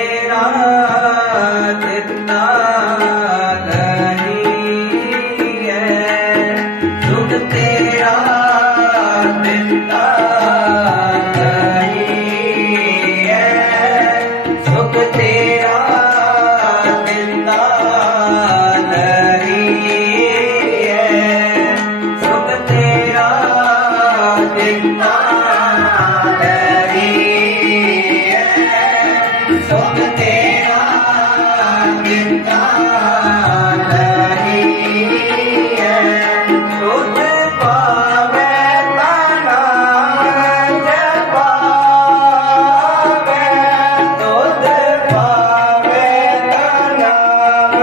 तेरा दिता नहीं है, सुख तेरा दिता नहीं है, सुख तेरा दिता नहीं है, सुख तेरा दिता सुख तेरा दिता नहीं है, सुध पावे ता नाम जपावे, सुध पावे ता नाम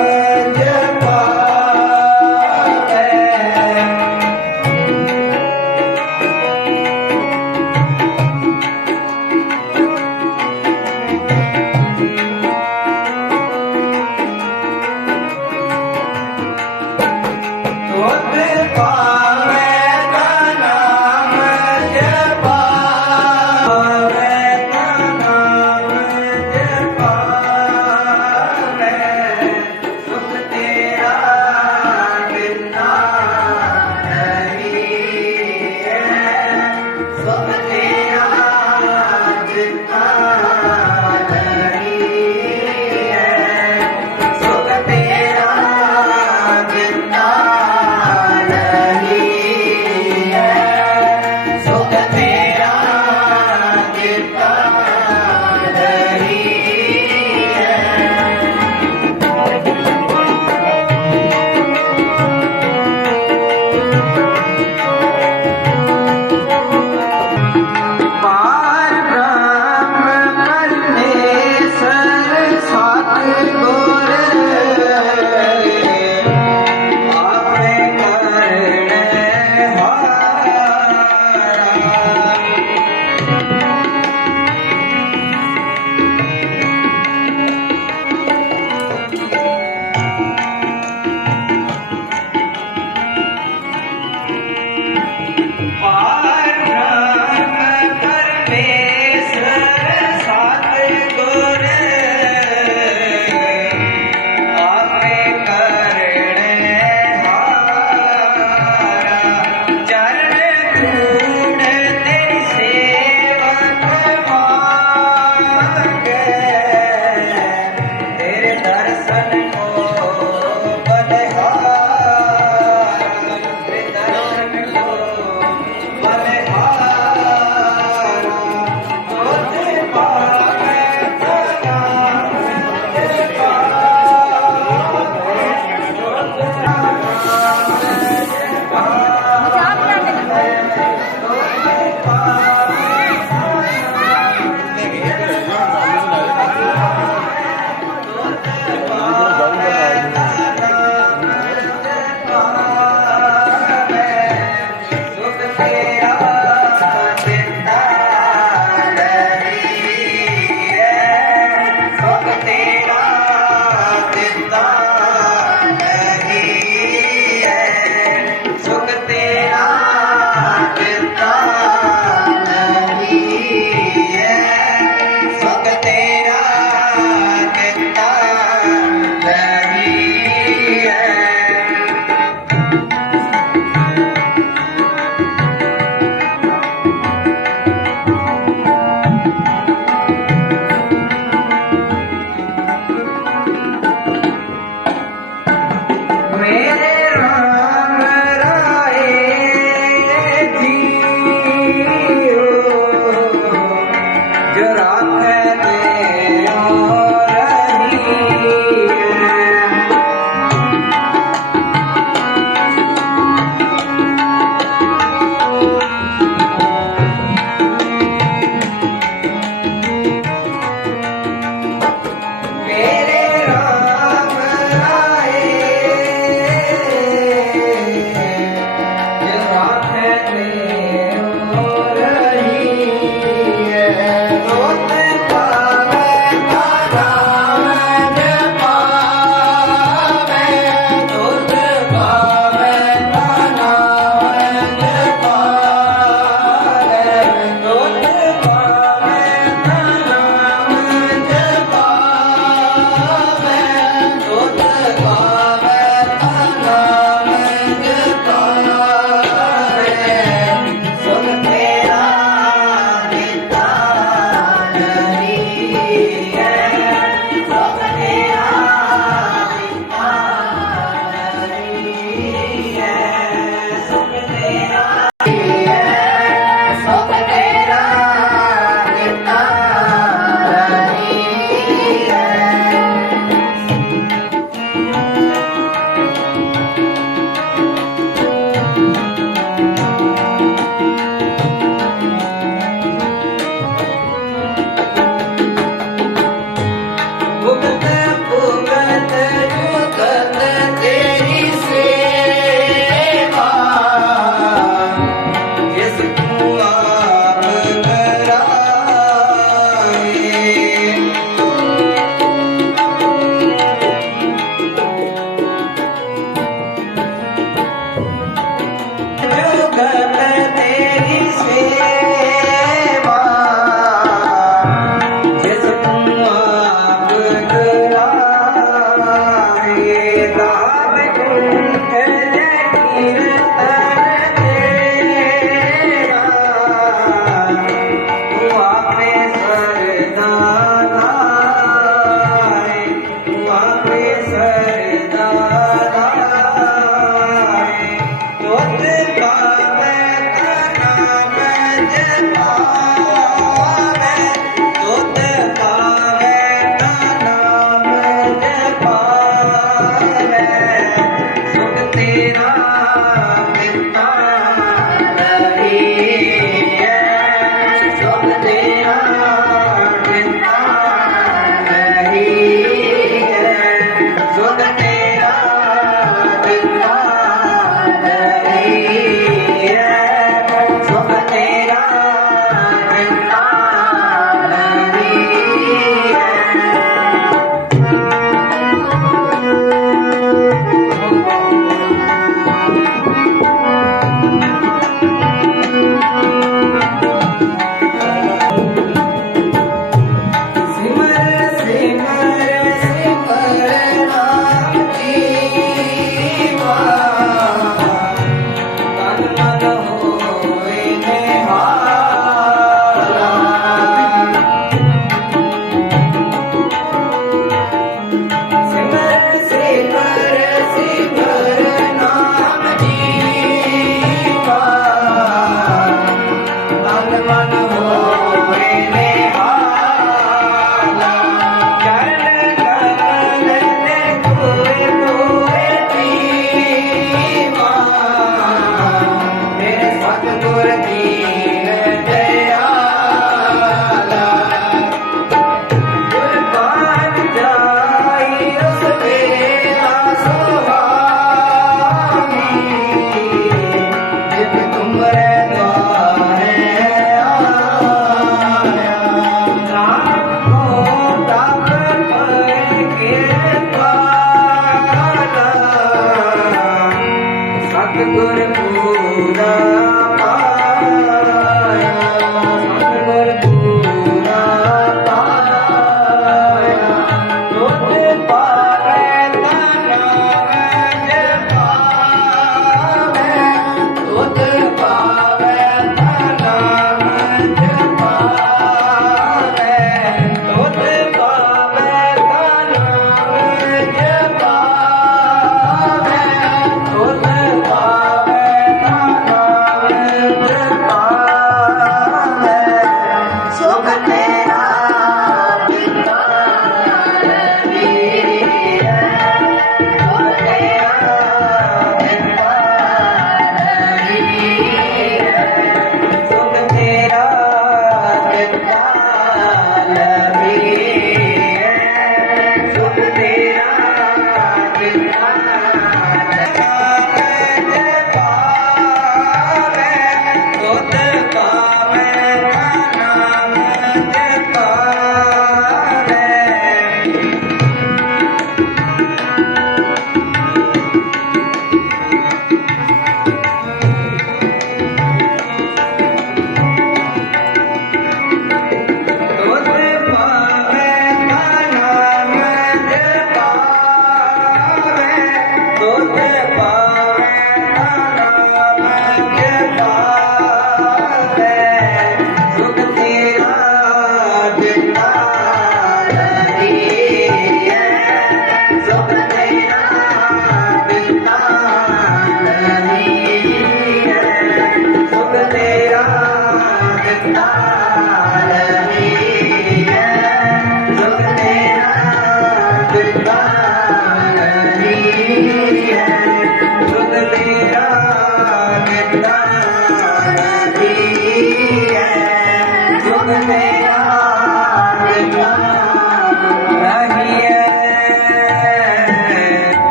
जपावे।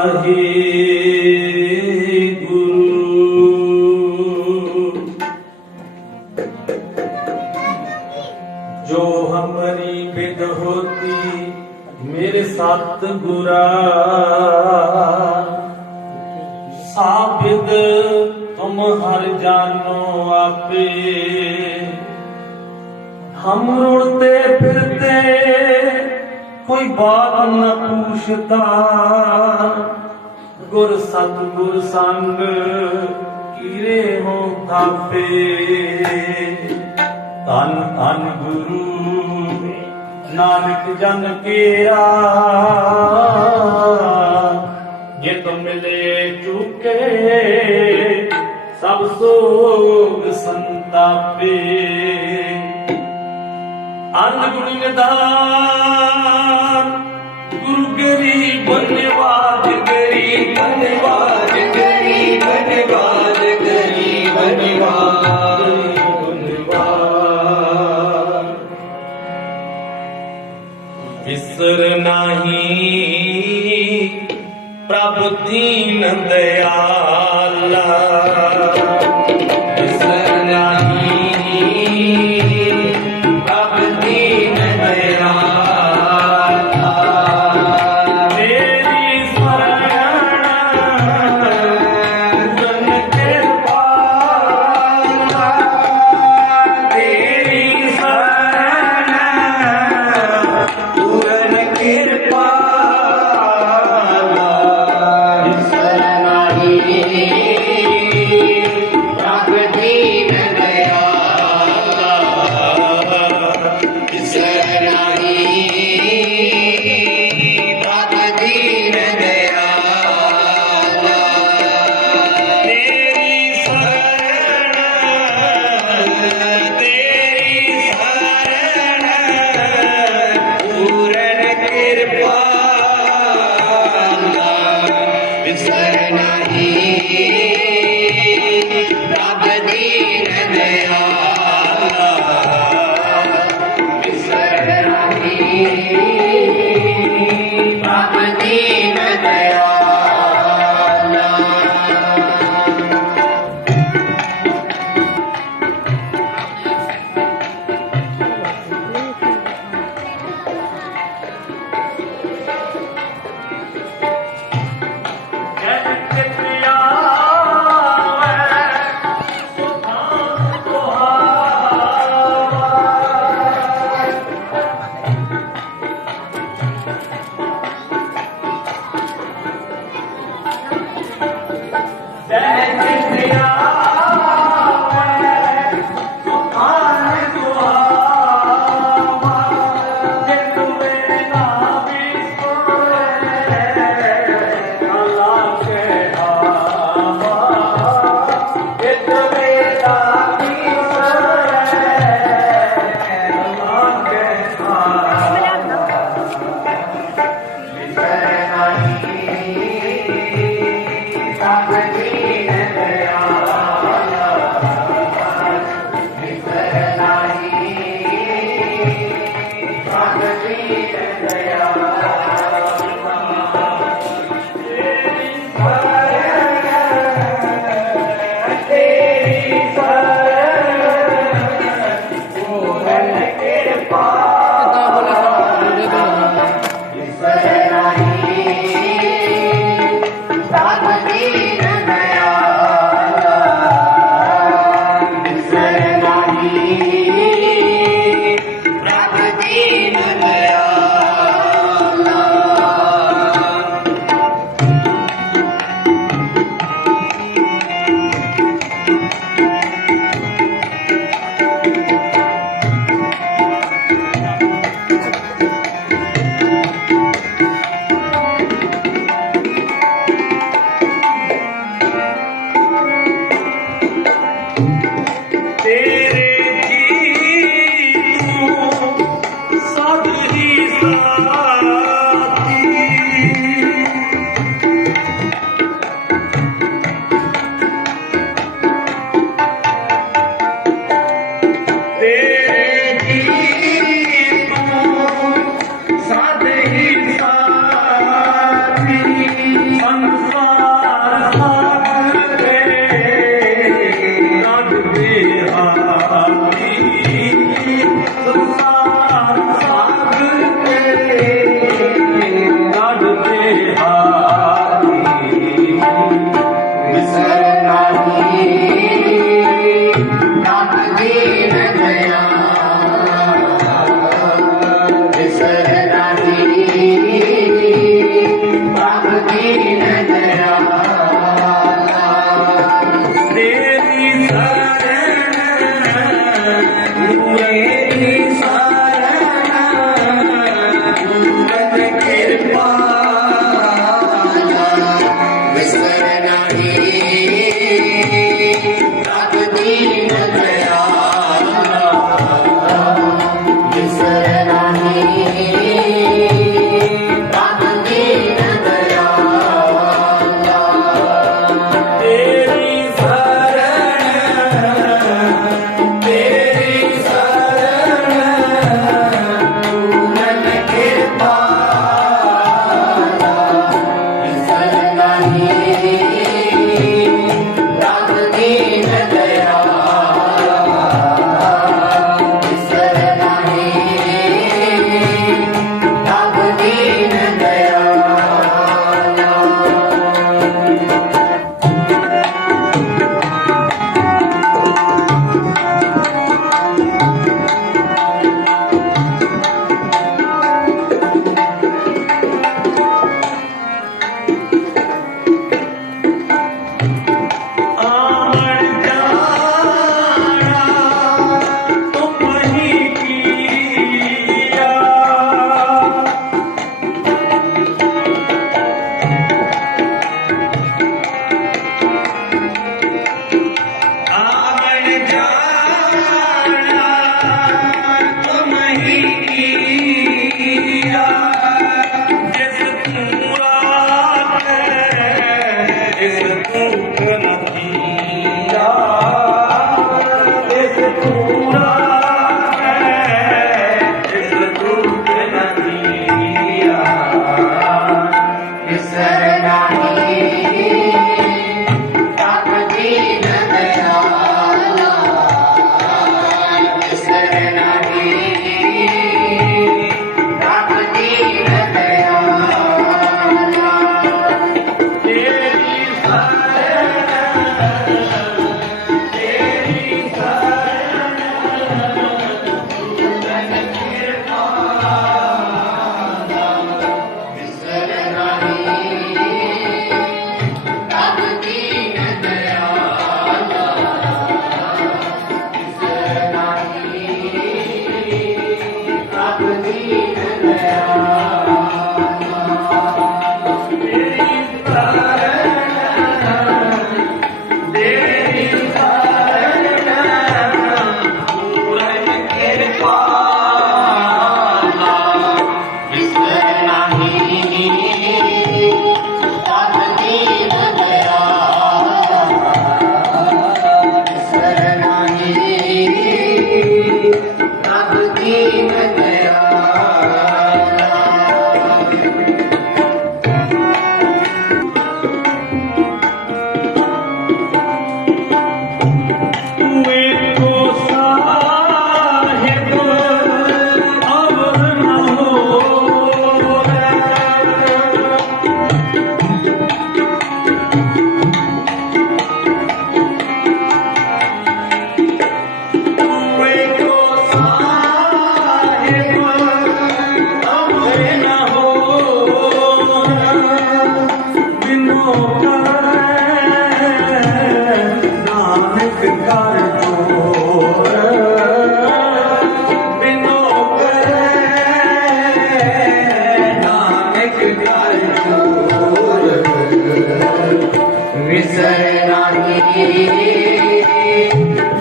गुरु जो हमारी बिद होती मेरे सतगुरा साबिद तुम हर जानो आपे हम रुड़ते फिरते कोई बात न पूछता गुर सतगुर संग कीरे हो थापे तन तन गुरु नानक जन केरा जित मिले चुके सब सोग संतापे अन्न गुण निधान गुरु गरीब निवाज गरीब निवाज गरीब निवाज गरीब निवाज विसर नहीं प्रभु दीन दयाला विसर नहीं प्रभु दीन दयाला तेरी शरण पूरन कृपाला तेरी शरण पूरन कृपाला विसर नहीं प्रभु दीन दयाला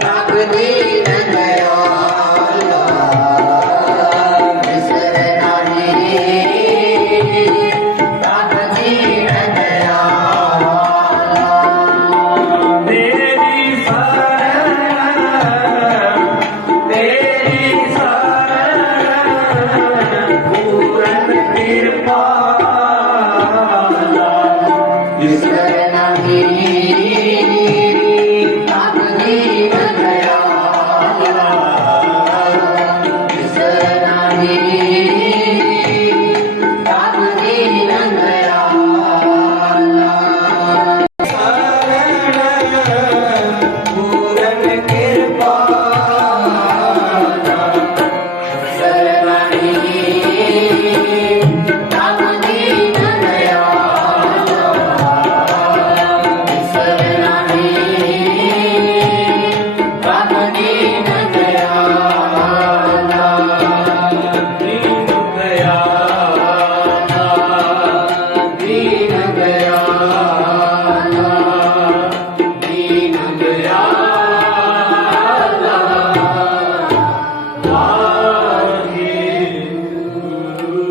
ਸਭ ਦੀਨ ਦਇਆਲਾ ਵਿਸਰਨਾ ਨਹੀਂ ਸਭ ਦੀਨ ਦਇਆਲਾ ਤੇਰੀ ਸ਼ਰਨ ਪੂਰਨ ਕਿਰਪਾ ਵਿਸਰਨਾ ਨਹੀਂ ਸਭ ਦੀਨ ਦਇਆਲਾ ਵਿਸਰਨਾ ਨਹੀਂ ਸਭ ਦੀਨ ਦਇਆਲਾ ਪੂਰਨ ਕਿਰਪਾ ਵਿਸਰਨਾ ਨਹੀਂ ਸਭ ਦੀਨ ਦਇਆਲਾ ਵਿਸਰਨਾ ਨਹੀਂ ਸਭ ਦੀਨ ਦਇਆਲਾ ਦੀਨ ਦਇਆਲਾ ਦੀਨ ਦਇਆਲਾ ਦੀਨ ਦਇਆਲਾ ਵਾਹਿਗੁਰੂ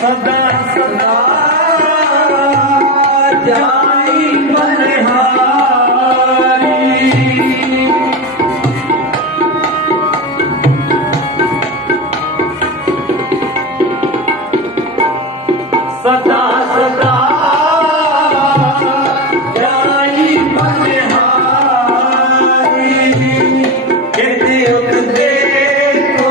सदा सदा जाई बलिहारी सदा सदा जाई बलिहारी कहते उत देखो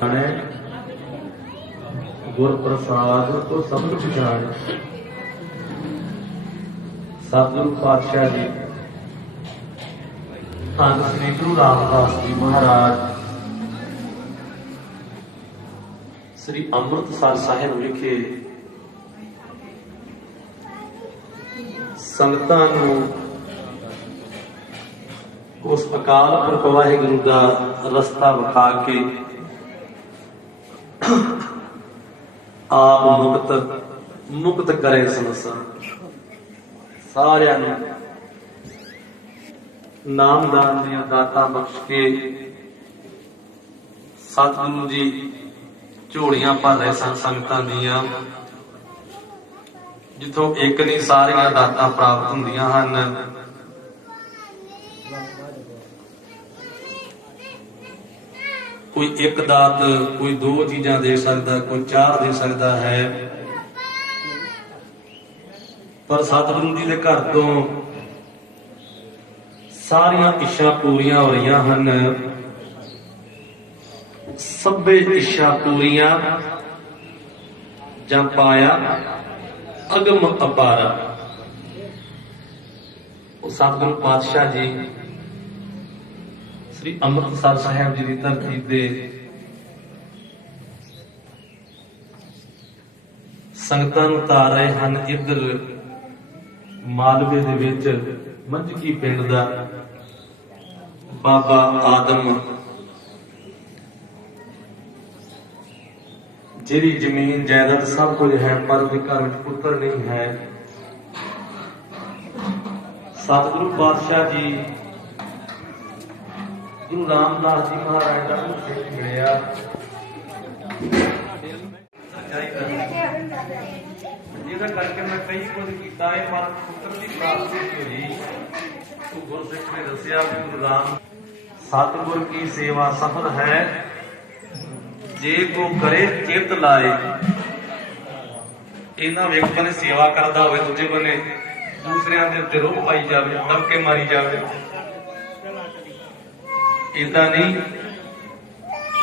जाने गुर प्रसाद तो सब कुछ जाने। सतगुरु पातशाह जी धन श्री गुरु रामदास जी महाराज श्री ਅੰਮ੍ਰਿਤਸਰ ਸਾਹਿਬ ਵਿਖੇ ਸੰਗਤਾਂ ਨੂੰ ਉਸ ਅਕਾਲ ਪੁਰਖ ਵਾਹਿਗੁਰੂ ਦਾ ਰਸਤਾ ਵਿਖਾ ਕੇ ਆਪ ਮੁਕਤ ਕਰੇ ਸੰਸਾਰ ਸਾਰਿਆਂ ਨੂੰ ਨਾਮਦਾਨ ਦੀਆਂ ਦਾਤਾਂ ਬਖਸ਼ ਕੇ ਸਤਿਗੁਰੂ ਜੀ ਝੋਲੀਆਂ ਭਰ ਰਹੇ ਸਨ ਸੰਗਤਾਂ ਦੀਆਂ, ਜਿੱਥੋਂ ਇੱਕ ਨਹੀਂ ਸਾਰੀਆਂ ਦਾਤਾਂ ਪ੍ਰਾਪਤ ਹੁੰਦੀਆਂ ਹਨ। ਕੋਈ ਇੱਕ ਦਾਤ, ਕੋਈ ਦੋ ਚੀਜ਼ਾਂ ਦੇ ਸਕਦਾ, ਕੋਈ ਚਾਰ ਦੇ ਸਕਦਾ ਹੈ, ਪਰ ਸਤਿਗੁਰੂ ਜੀ ਦੇ ਘਰ ਤੋਂ ਸਾਰੀਆਂ ਇੱਛਾ ਪੂਰੀਆਂ ਹੋ ਰਹੀਆਂ ਹਨ। ਸਭੇ ਇੱਛਾ ਪੂਰੀਆਂ ਜਾਂ ਪਾਇਆ ਅਗਮ ਅਪਾਰਾ। ਉਹ ਸਤਿਗੁਰੂ ਪਾਤਸ਼ਾਹ ਜੀ ਸ੍ਰੀ ਅੰਮ੍ਰਿਤਸਰ ਸਾਹਿਬ ਜੀ ਦੀ ਧਰਤੀ ਤੇ ਸੰਗਤਾਂ ਨੂੰ ਧਾਰ ਰਹੇ ਹਨ। ਇੱਧਰ ਮਾਲਵੇ ਦੇ ਵਿੱਚ ਮੰਝਕੀ ਪਿੰਡ ਦਾ ਬਾਬਾ ਆਦਮ, ਜਿਹਦੀ ਜ਼ਮੀਨ ਜਾਇਦਾਦ ਸਭ ਕੁਝ ਹੈ, ਪਰ ਉਹਦੇ ਘਰ ਵਿੱਚ ਪੁੱਤਰ ਨਹੀਂ ਹੈ। ਸਤਿਗੁਰੂ ਪਾਤਸ਼ਾਹ ਜੀ ਗੁਰੂ ਰਾਮਦਾਸ ਜੀ ਮਹਾਰਾਜ ਦਾ ਸਿੱਖ ਮਿਲਿਆ। ਜਿਹਦਾ ਕਰਕੇ ਮੈਂ ਕਈ ਕੁਝ ਕੀਤਾ ਹੈ, ਪਰ ਪੁੱਤਰ ਦੀ ਪ੍ਰਾਪਤੀ ਹੋਈ। ਤੂੰ ਗੁਰਸਿੱਖ ਨੇ ਦੱਸਿਆ ਕਿ ਗੁਰੂ ਰਾਮ ਸਤਿਗੁਰ ਕੀ ਸੇਵਾ ਸਫਲ ਹੈ, ਜੇ ਕੋ ਕਰੇ ਚਿੱਤ ਲਾਏ। ਇਹਨਾਂ ਵੇਖਾਂ ਨੇ ਸੇਵਾ ਕਰਦਾ ਹੋਵੇ, ਦੂਜੇ ਬੰਨੇ ਦੂਸਰਿਆਂ ਦੇ ਉੱਤੇ ਰੋਹ ਪਾਈ ਜਾਵੇ, ਦਬਕੇ ਮਾਰੀ ਜਾਵੇ, ਏਦਾਂ ਨਹੀਂ।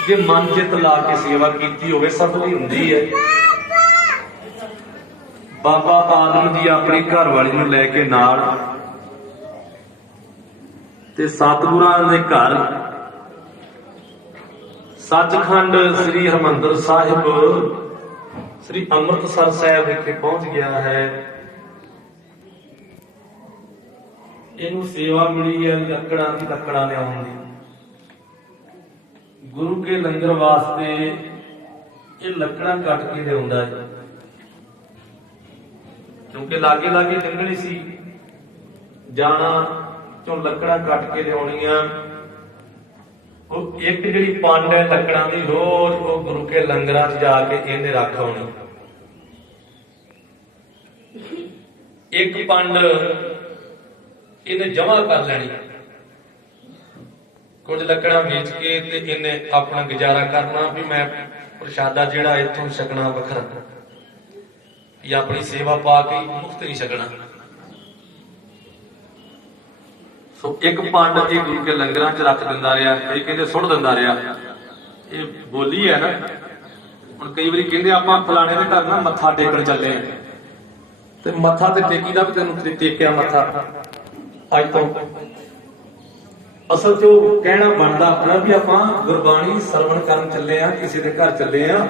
ਜੇ ਮਨ ਚਿੱਤ ਲਾ ਕੇ ਸੇਵਾ ਕੀਤੀ ਹੋਵੇ ਸਫਲ ਹੀ ਹੁੰਦੀ ਹੈ। ਬਾਬਾ ਆਦਮ ਜੀ ਆਪਣੀ ਘਰ ਵਾਲੀ ਨੂੰ ਲੈ ਕੇ ਨਾਲ ਤੇ ਸਤਿਗੁਰਾਂ ਦੇ ਘਰ ਸੱਚਖੰਡ ਸ੍ਰੀ ਹਰਿਮੰਦਰ ਸਾਹਿਬ ਸ੍ਰੀ ਅੰਮ੍ਰਿਤਸਰ ਸਾਹਿਬ ਵਿਖੇ ਪਹੁੰਚ ਗਿਆ ਹੈ। ਇਹਨੂੰ ਸੇਵਾ ਮਿਲੀ ਹੈ ਲੱਕੜਾਂ ਲਿਆਉਣ ਦੀ। ਗੁਰੂ ਕੇ ਲੰਗਰ ਵਾਸਤੇ ਇਹ ਲੱਕੜਾਂ ਕੱਟ ਕੇ ਲਿਆਉਂਦਾ ਹੈ, ਕਿਉਂਕਿ ਲਾਗੇ ਜੰਗਲ ਸੀ, ਜਾਣਾ ਚੋਂ ਲੱਕੜਾਂ ਕੱਟ ਕੇ ਲਿਆਉਣੀਆਂ। ਉਹ ਇੱਕ ਜਿਹੜੀ ਪੰਡ ਹੈ ਲੱਕੜਾਂ ਦੀ, ਰੋਜ਼ ਉਹ ਗੁਰੂ ਕੇ ਲੰਗਰਾਂ 'ਚ ਜਾ ਕੇ ਇਹਨੇ ਰੱਖ ਆਉਣੀ। ਇੱਕ ਪੰਡ ਇਹਨੇ ਜਮ੍ਹਾਂ ਕਰ ਲੈਣੀ, ਕੁਝ ਲੱਕੜਾਂ ਵੇਚ ਕੇ ਤੇ ਇਹਨੇ ਆਪਣਾ ਗੁਜ਼ਾਰਾ ਕਰਨਾ ਵੀ ਮੈਂ ਪ੍ਰਸ਼ਾਦਾ ਜਿਹੜਾ ਇੱਥੋਂ ਛਕਣਾ ਵੱਖਰਾ, ਜਾਂ ਆਪਣੀ ਸੇਵਾ ਪਾ ਕੇ ਮੁਫਤ ਨਹੀਂ ਛਕਣਾ। ਸੋ ਇੱਕ ਪੰਡ ਇਹ ਗੁਰੂ ਕੇ ਲੰਗਰਾਂ 'ਚ ਰੱਖ ਦਿੰਦਾ ਰਿਹਾ, ਕਈ ਕਹਿੰਦੇ ਸੁੱਟ ਦਿੰਦਾ ਰਿਹਾ। ਇਹ ਬੋਲੀ ਹੈ ਨਾ। ਹੁਣ ਕਈ ਵਾਰੀ ਕਹਿੰਦੇ ਆਪਾਂ ਫਲਾਣੇ ਦੇ ਘਰ ਨਾ ਮੱਥਾ ਟੇਕਣ ਚੱਲੇ ਆ, ਤੇ ਮੱਥਾ ਤੇ ਟੇਕੀ ਦਾ ਵੀ ਤੈਨੂੰ ਟੇਕਿਆ ਮੱਥਾ ਅੱਜ ਤੋਂ। ਅਸਲ 'ਚ ਉਹ ਕਹਿਣਾ ਬਣਦਾ ਆਪਣਾ ਵੀ ਆਪਾਂ ਗੁਰਬਾਣੀ ਸਰਵਣ ਕਰਨ ਚੱਲੇ ਆ, ਕਿਸੇ ਦੇ ਘਰ ਚੱਲੇ ਆ,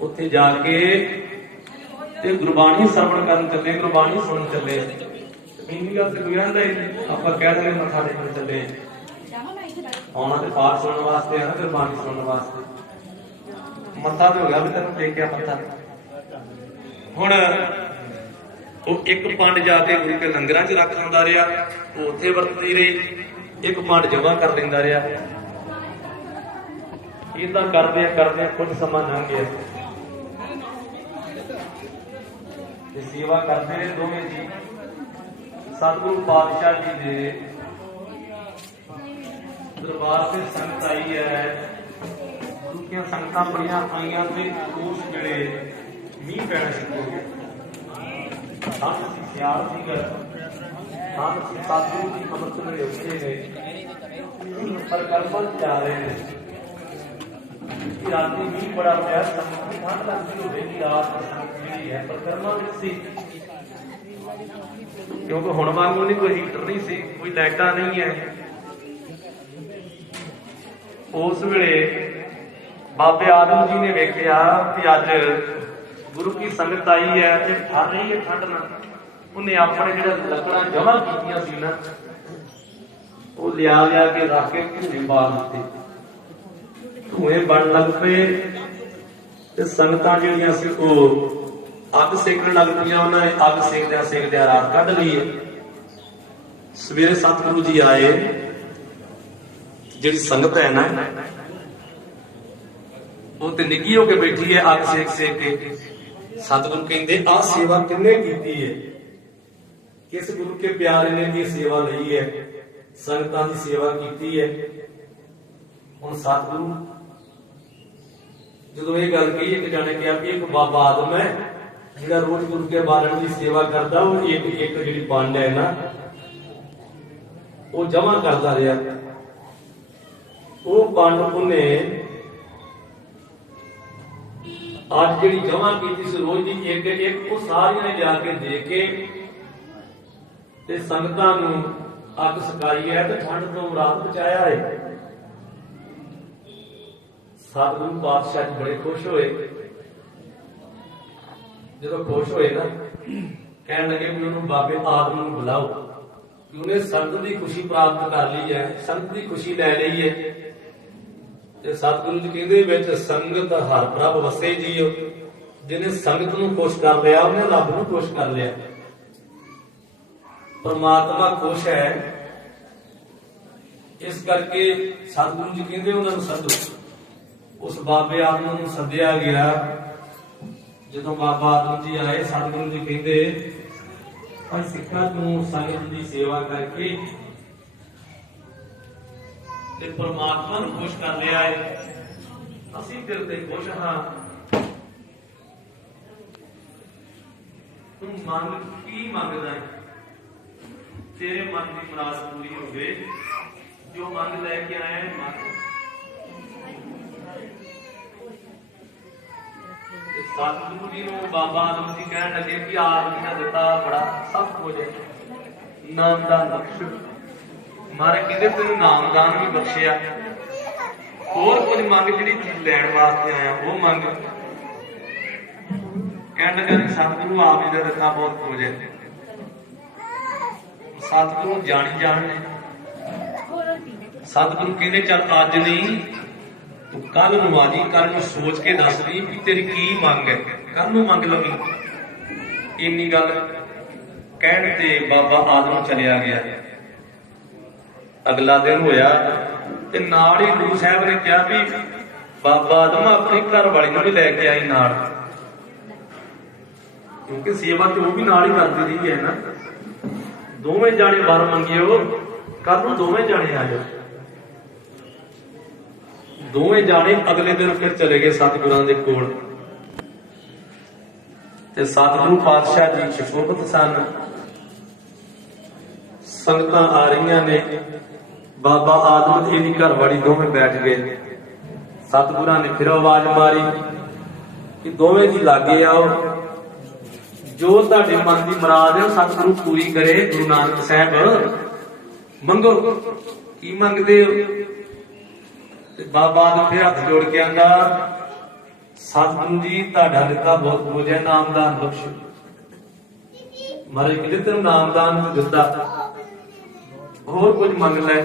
ਉੱਥੇ ਜਾ ਕੇ ਤੇ ਗੁਰਬਾਣੀ ਸਰਵਣ ਕਰਨ ਚੱਲੇ, ਗੁਰਬਾਣੀ ਸੁਣਨ ਚੱਲੇ। ਇੰਨੀ ਗੱਲ ਤੇ ਕੋਈ ਰਹਿੰਦਾ ਹੀ ਨਹੀਂ। ਆਪਾਂ ਕਹਿ ਦਿੰਦੇ ਮੱਥਾ ਟੇਕਣ ਚੱਲੇ, ਆਉਣਾ ਤੇ ਪਾਠ ਸੁਣਨ ਵਾਸਤੇ ਆ ਨਾ, ਗੁਰਬਾਣੀ ਸੁਣਨ ਵਾਸਤੇ। ਮੱਥਾ ਤੇ ਹੋ ਗਿਆ ਵੀ ਤੈਨੂੰ ਟੇਕਿਆ ਮੱਥਾ। ਹੁਣ ਉਹ ਇੱਕ ਪੰਡ ਜਾ ਕੇ ਗੁਰੂ ਕੇ ਲੰਗਰਾਂ 'ਚ ਰੱਖ ਆਉਂਦਾ ਰਿਹਾ, ਉਹ ਉੱਥੇ ਵਰਤਦੀ ਰਹੀ। ਇੱਕ ਪੰਡ ਜਮ੍ਹਾਂ ਕਰ ਲੈਂਦਾ ਰਿਹਾ। ਏਦਾਂ ਕਰਦੇ ਕੁਝ ਸਮਾਂ ਲੰਘ ਗਿਆ ਤੇ ਸੇਵਾ ਕਰਦੇ ਰਹੇ ਦੋਵੇਂ ਜੀ। ਸਤਿਗੁਰੂ ਪਾਤਸ਼ਾਹ ਜੀ ਦੇ ਦਰਬਾਰ ਤੇ ਸੰਗਤ ਆਈ ਹੈ। ਗੁਰੂ ਦੀਆਂ ਸੰਗਤਾਂ ਬੜੀਆਂ ਆਈਆਂ ਤੇ ਉਸ ਵੇਲੇ ਮੀਂਹ ਪੈਣਾ ਸ਼ੁਰੂ ਹੋ ਗਿਆ। ਸੰਤ ਸੀ, ਸਿਆਲ ਸੀਗਾ, ਸੰਤ ਸੀ। ਸਤਿਗੁਰੂ ਜੀ ਅੰਮ੍ਰਿਤ ਵੇਲੇ ਉੱਠੇ ਨੇ, ਪਰ ਕਰਮਾਂ ਜਾ ਰਹੇ ਨੇ। ਕਿ ਰਾਤੀ ਮੀਂਹ ਬੜਾ ਪਿਆ, ਸੰਗਤ ਨੂੰ ਠੰਡ ਲੱਗਦੀ ਹੋਵੇਗੀ, ਰਾਤ ਜਿਹੜੀ ਹੈ ਪਰਕਰਮਾਂ ਵਿੱਚ ਸੀ, ਕਿਉਂਕਿ ਹੁਣ ਵਾਂਗੂ ਨਹੀਂ ਕੋਈ ਹੀਟਰ ਨਹੀਂ ਸੀ, ਕੋਈ ਲਾਈਟਾਂ ਨਹੀਂ ਹੈ। ਉਸ ਵੇਲੇ ਬਾਬੇ ਆਦਮ ਜੀ ਨੇ ਵੇਖਿਆ ਕਿ ਅੱਜ ਗੁਰੂ ਕੀ ਸੰਗਤ ਆਈ ਹੈ ਤੇ ਠਰ ਰਹੀ ਹੈ ਠੰਡ ਨਾਲ। ਉਹਨੇ ਆਪਣੇ ਜਿਹੜੇ ਲੱਕੜਾਂ ਜਮ੍ਹਾਂ ਕੀਤੀਆਂ ਸੀ ਨਾ, ਉਹ ਲਿਆ ਕੇ ਰੱਖ ਕੇ ਧੂਏ ਬਾਲ ਦਿੱਤੇ। ਧੂਏ ਬਣ ਲੱਗ ਪਏ ਤੇ ਸੰਗਤਾਂ ਜਿਹੜੀਆਂ ਸੀ ਉਹ ਅੱਗ ਸੇਕਣ ਲੱਗ ਪਈਆਂ। ਉਹਨਾਂ ਨੇ ਅੱਗ ਸੇਕਦਿਆਂ ਰਾਤ ਕੱਢ ਲਈ ਹੈ। ਸਵੇਰੇ ਸਤਿਗੁਰੂ ਜੀ ਆਏ, ਜਿਹੜੀ ਸੰਗਤ ਹੈ ਨਾ ਉਹ ਤੇ ਨਿੱਕੀ ਹੋ ਕੇ ਬੈਠੀ ਹੈ ਅੱਗ ਸੇਕ ਕੇ। ਸਤਿਗੁਰੂ ਕਹਿੰਦੇ ਆਹ ਸੇਵਾ ਕਿੰਨੇ ਕੀਤੀ ਹੈ, ਕਿਸ ਗੁਰੂ ਕੇ ਪਿਆਰੇ ਨੇ ਦੀ ਸੇਵਾ ਲਈ ਹੈ, ਸੰਗਤਾਂ ਦੀ ਸੇਵਾ ਕੀਤੀ ਹੈ। ਹੁਣ ਸਤਿਗੁਰੂ ਜਦੋਂ ਇਹ ਗੱਲ ਕਹੀ, ਇੱਕ ਜਾਣੇ ਕਿਹਾ ਕਿ ਇੱਕ ਬਾਬਾ ਆਦਮ ਹੈ ਜਿਹੜਾ ਰੋਜ਼ ਗੁਰੂ ਕੇ ਬਾਲਣ ਦੀ ਸੇਵਾ ਕਰਦਾ, ਉਹ ਇੱਕ ਜਿਹੜੀ ਪੰਡ ਹੈ ਨਾ ਉਹ ਜਮਾ ਕਰਦਾ ਰਿਹਾ। ਉਹ ਪੰਡ ਉਹਨੇ ਅੱਜ ਜਿਹੜੀ ਜਮਾ ਕੀਤੀ ਸੀ ਰੋਜ਼ ਦੀ ਇੱਕ ਉਹ ਸਾਰੀਆਂ ਲਿਆ ਕੇ ਦੇ ਕੇ ਤੇ ਸੰਗਤਾਂ ਨੂੰ ਅੱਗ ਸਕਾਈ ਹੈ ਤੇ ਠੰਡ ਤੋਂ ਰਾਤ ਬਚਾਇਆ ਹੈ। ਸਤਿਗੁਰੂ ਪਾਤਸ਼ਾਹ ਜੀ ਬੜੇ ਖੁਸ਼ ਹੋਏ। ਜਦੋਂ ਖੁਸ਼ ਹੋਏ ਨਾ, ਕਹਿਣ ਲੱਗੇ ਵੀ ਉਹਨੂੰ ਬਾਬੇ ਆਦਮ ਨੂੰ ਬੁਲਾਓ, ਕਿ ਉਹਨੇ ਸੰਗਤ ਦੀ ਖੁਸ਼ੀ ਪ੍ਰਾਪਤ ਕਰ ਲਈ ਹੈ, ਸੰਗਤ ਦੀ ਖੁਸ਼ੀ ਲੈ ਲਈ ਹੈ। ਤੇ ਸਤਿਗੁਰੂ ਜੀ ਕਹਿੰਦੇ ਵਿੱਚ ਸੰਗਤ ਹਰ ਪ੍ਰਭ ਵਸੇ ਜੀਓ। ਜਿਹਨੇ ਸੰਗਤ ਨੂੰ ਖੁਸ਼ ਕਰ ਲਿਆ ਉਹਨੇ ਰੱਬ ਨੂੰ ਖੁਸ਼ ਕਰ ਲਿਆ। ਪਰਮਾਤਮਾ ਖੁਸ਼ ਹੈ, ਇਸ ਕਰਕੇ ਸਤਿਗੁਰੂ ਜੀ ਕਹਿੰਦੇ ਉਹਨਾਂ ਨੂੰ ਸੱਦੋ। ਉਸ ਬਾਬੇ ਆਦਮ ਨੂੰ ਸੱਦਿਆ ਗਿਆ। ਜਦੋਂ ਬਾਬਾ ਆਦਮ ਜੀ ਆਏ, ਸਤਿਗੁਰੂ ਜੀ ਕਹਿੰਦੇ ਭਾਈ ਸਿੱਖਾਂ ਨੂੰ ਸੰਗਤ ਦੀ ਸੇਵਾ ਕਰਕੇ ਤੇ ਪਰਮਾਤਮਾ ਨੂੰ ਖੁਸ਼ ਕਰ ਲਿਆ ਹੈ, ਅਸੀਂ ਤੇਰੇ ਤੇ ਖੁਸ਼ ਹਾਂ। ਤੂੰ ਮੰਗ ਕੀ ਮੰਗਦਾ ਹੈ, ਤੇਰੇ ਮਨ ਦੀ ਮੁਰਾਦ ਪੂਰੀ ਹੋਵੇ। ਜੋ ਮੰਗ ਲੈ ਕੇ ਆਇਆ ਹੈ ਮੰਗ। ਸਤਿਗੁਰੂ ਜੀ ਨੂੰ ਬਾਬਾ ਆਦਮ ਜੀ ਕਹਿਣ ਲੱਗੇ ਕਿ ਆਦਮੀ ਦਾ ਦਿੱਤਾ ਬੜਾ ਸਭ ਕੁਝ ਹੈ, ਨਾਮਦਾਨ ਬਖਸ਼। ਮਾਰੇ ਕਹਿੰਦੇ ਤੈਨੂੰ ਨਾਮਦਾਨ ਵੀ ਬਖਸ਼ਿਆ, ਹੋਰ ਕੁਝ ਮੰਗ, ਜਿਹੜੀ ਚੀਜ਼ ਲੈਣ ਵਾਸਤੇ ਆਇਆ ਉਹ ਮੰਗ। ਕਹਿਣ ਲੱਗਾ ਸਤਿਗੁਰੂ ਆਪ ਜੀ ਦਾ ਦਿੱਤਾ ਬਹੁਤ ਕੁਝ ਹੈ। ਸਤਿਗੁਰੂ ਜਾਣੀ ਜਾਣ ਨੇ। ਸਤਿਗੁਰੂ ਕਹਿੰਦੇ ਚੱਲ ਅੱਜ ਨਹੀਂ, ਤੂੰ ਕੱਲ ਨੂੰ ਆ ਜੀ, ਕੱਲ ਨੂੰ ਸੋਚ ਕੇ ਦੱਸ ਦੀ ਵੀ ਤੇਰੀ ਕੀ ਮੰਗ ਹੈ, ਕੱਲ ਨੂੰ ਮੰਗ ਲਵੀਂ। ਇੰਨੀ ਗੱਲ ਕਹਿਣ ਤੇ ਬਾਬਾ ਆਦਮ ਚਲਿਆ ਗਿਆ। ਅਗਲਾ ਦਿਨ ਹੋਇਆ ਤੇ ਨਾਲ ਹੀ ਗੁਰੂ ਸਾਹਿਬ ਨੇ ਕਿਹਾ ਵੀ ਬਾਬਾ ਆਦਮ ਆਪਣੀ ਘਰ ਵਾਲੀ ਨੂੰ ਵੀ ਲੈ ਕੇ ਆਈ ਨਾਲ, ਕਿਉਂਕਿ ਸੇਵਾ ਤੇ ਉਹ ਵੀ ਨਾਲ ਹੀ ਕਰਦੀ ਰਹੀ ਹੈ ਨਾ। ਦੋਵੇਂ ਜਾਣੇ ਵਰ ਮੰਗਿਓ, ਕੱਲ ਨੂੰ ਦੋਵੇਂ ਜਾਣੇ ਆ ਜਾਓ। ਦੋਵੇਂ ਜਾਣੇ ਅਗਲੇ ਦਿਨ ਫਿਰ ਚਲੇ ਗਏ ਸਤਿਗੁਰਾਂ ਦੇ ਕੋਲ। ਤੇ ਸਤਿਗੁਰੂ ਪਾਤਸ਼ਾਹ ਜੀ ਸ਼ਿਕੋਪਤ ਸਨ, ਸੰਗਤਾਂ ਆ ਰਹੀਆਂ ਨੇ। ਬਾਬਾ ਆਦਮ ਜੀ ਦੀ ਘਰ ਵਾਲੀ ਦੋਵੇਂ ਬੈਠ ਗਏ। ਸਤਿਗੁਰਾਂ ਨੇ ਫਿਰ ਆਵਾਜ਼ ਮਾਰੀ ਕਿ ਦੋਵੇਂ ਜੀ ਲਾਗੇ ਆਓ, ਜੋ ਤੁਹਾਡੇ ਮਨ ਦੀ ਮੁਰਾਦ ਹੈ ਸਤਿਗੁਰੂ ਪੂਰੀ ਕਰੇ। ਗੁਰੂ ਨਾਨਕ ਸਾਹਿਬ ਮੰਗੋ, ਕੀ ਮੰਗਦੇ ਹੋ? ਤੇ ਬਾਬਾ ਆਦਮ ਫਿਰ ਹੱਥ ਜੋੜ ਕੇ ਆਂਦਾ, ਸਤਿਗੁਰੂ ਜੀ ਤੁਹਾਡਾ ਦਿੱਤਾ ਬਹੁਤ ਕੁਝ ਹੈ, ਨਾਮਦਾਨ ਬਖਸ਼ੋ। ਮਹਾਰਾਜ ਕਹਿੰਦੇ ਤੈਨੂੰ ਨਾਮਦਾਨ ਦਿੱਤਾ, ਹੋਰ ਕੁਝ ਮੰਗ ਲੈ।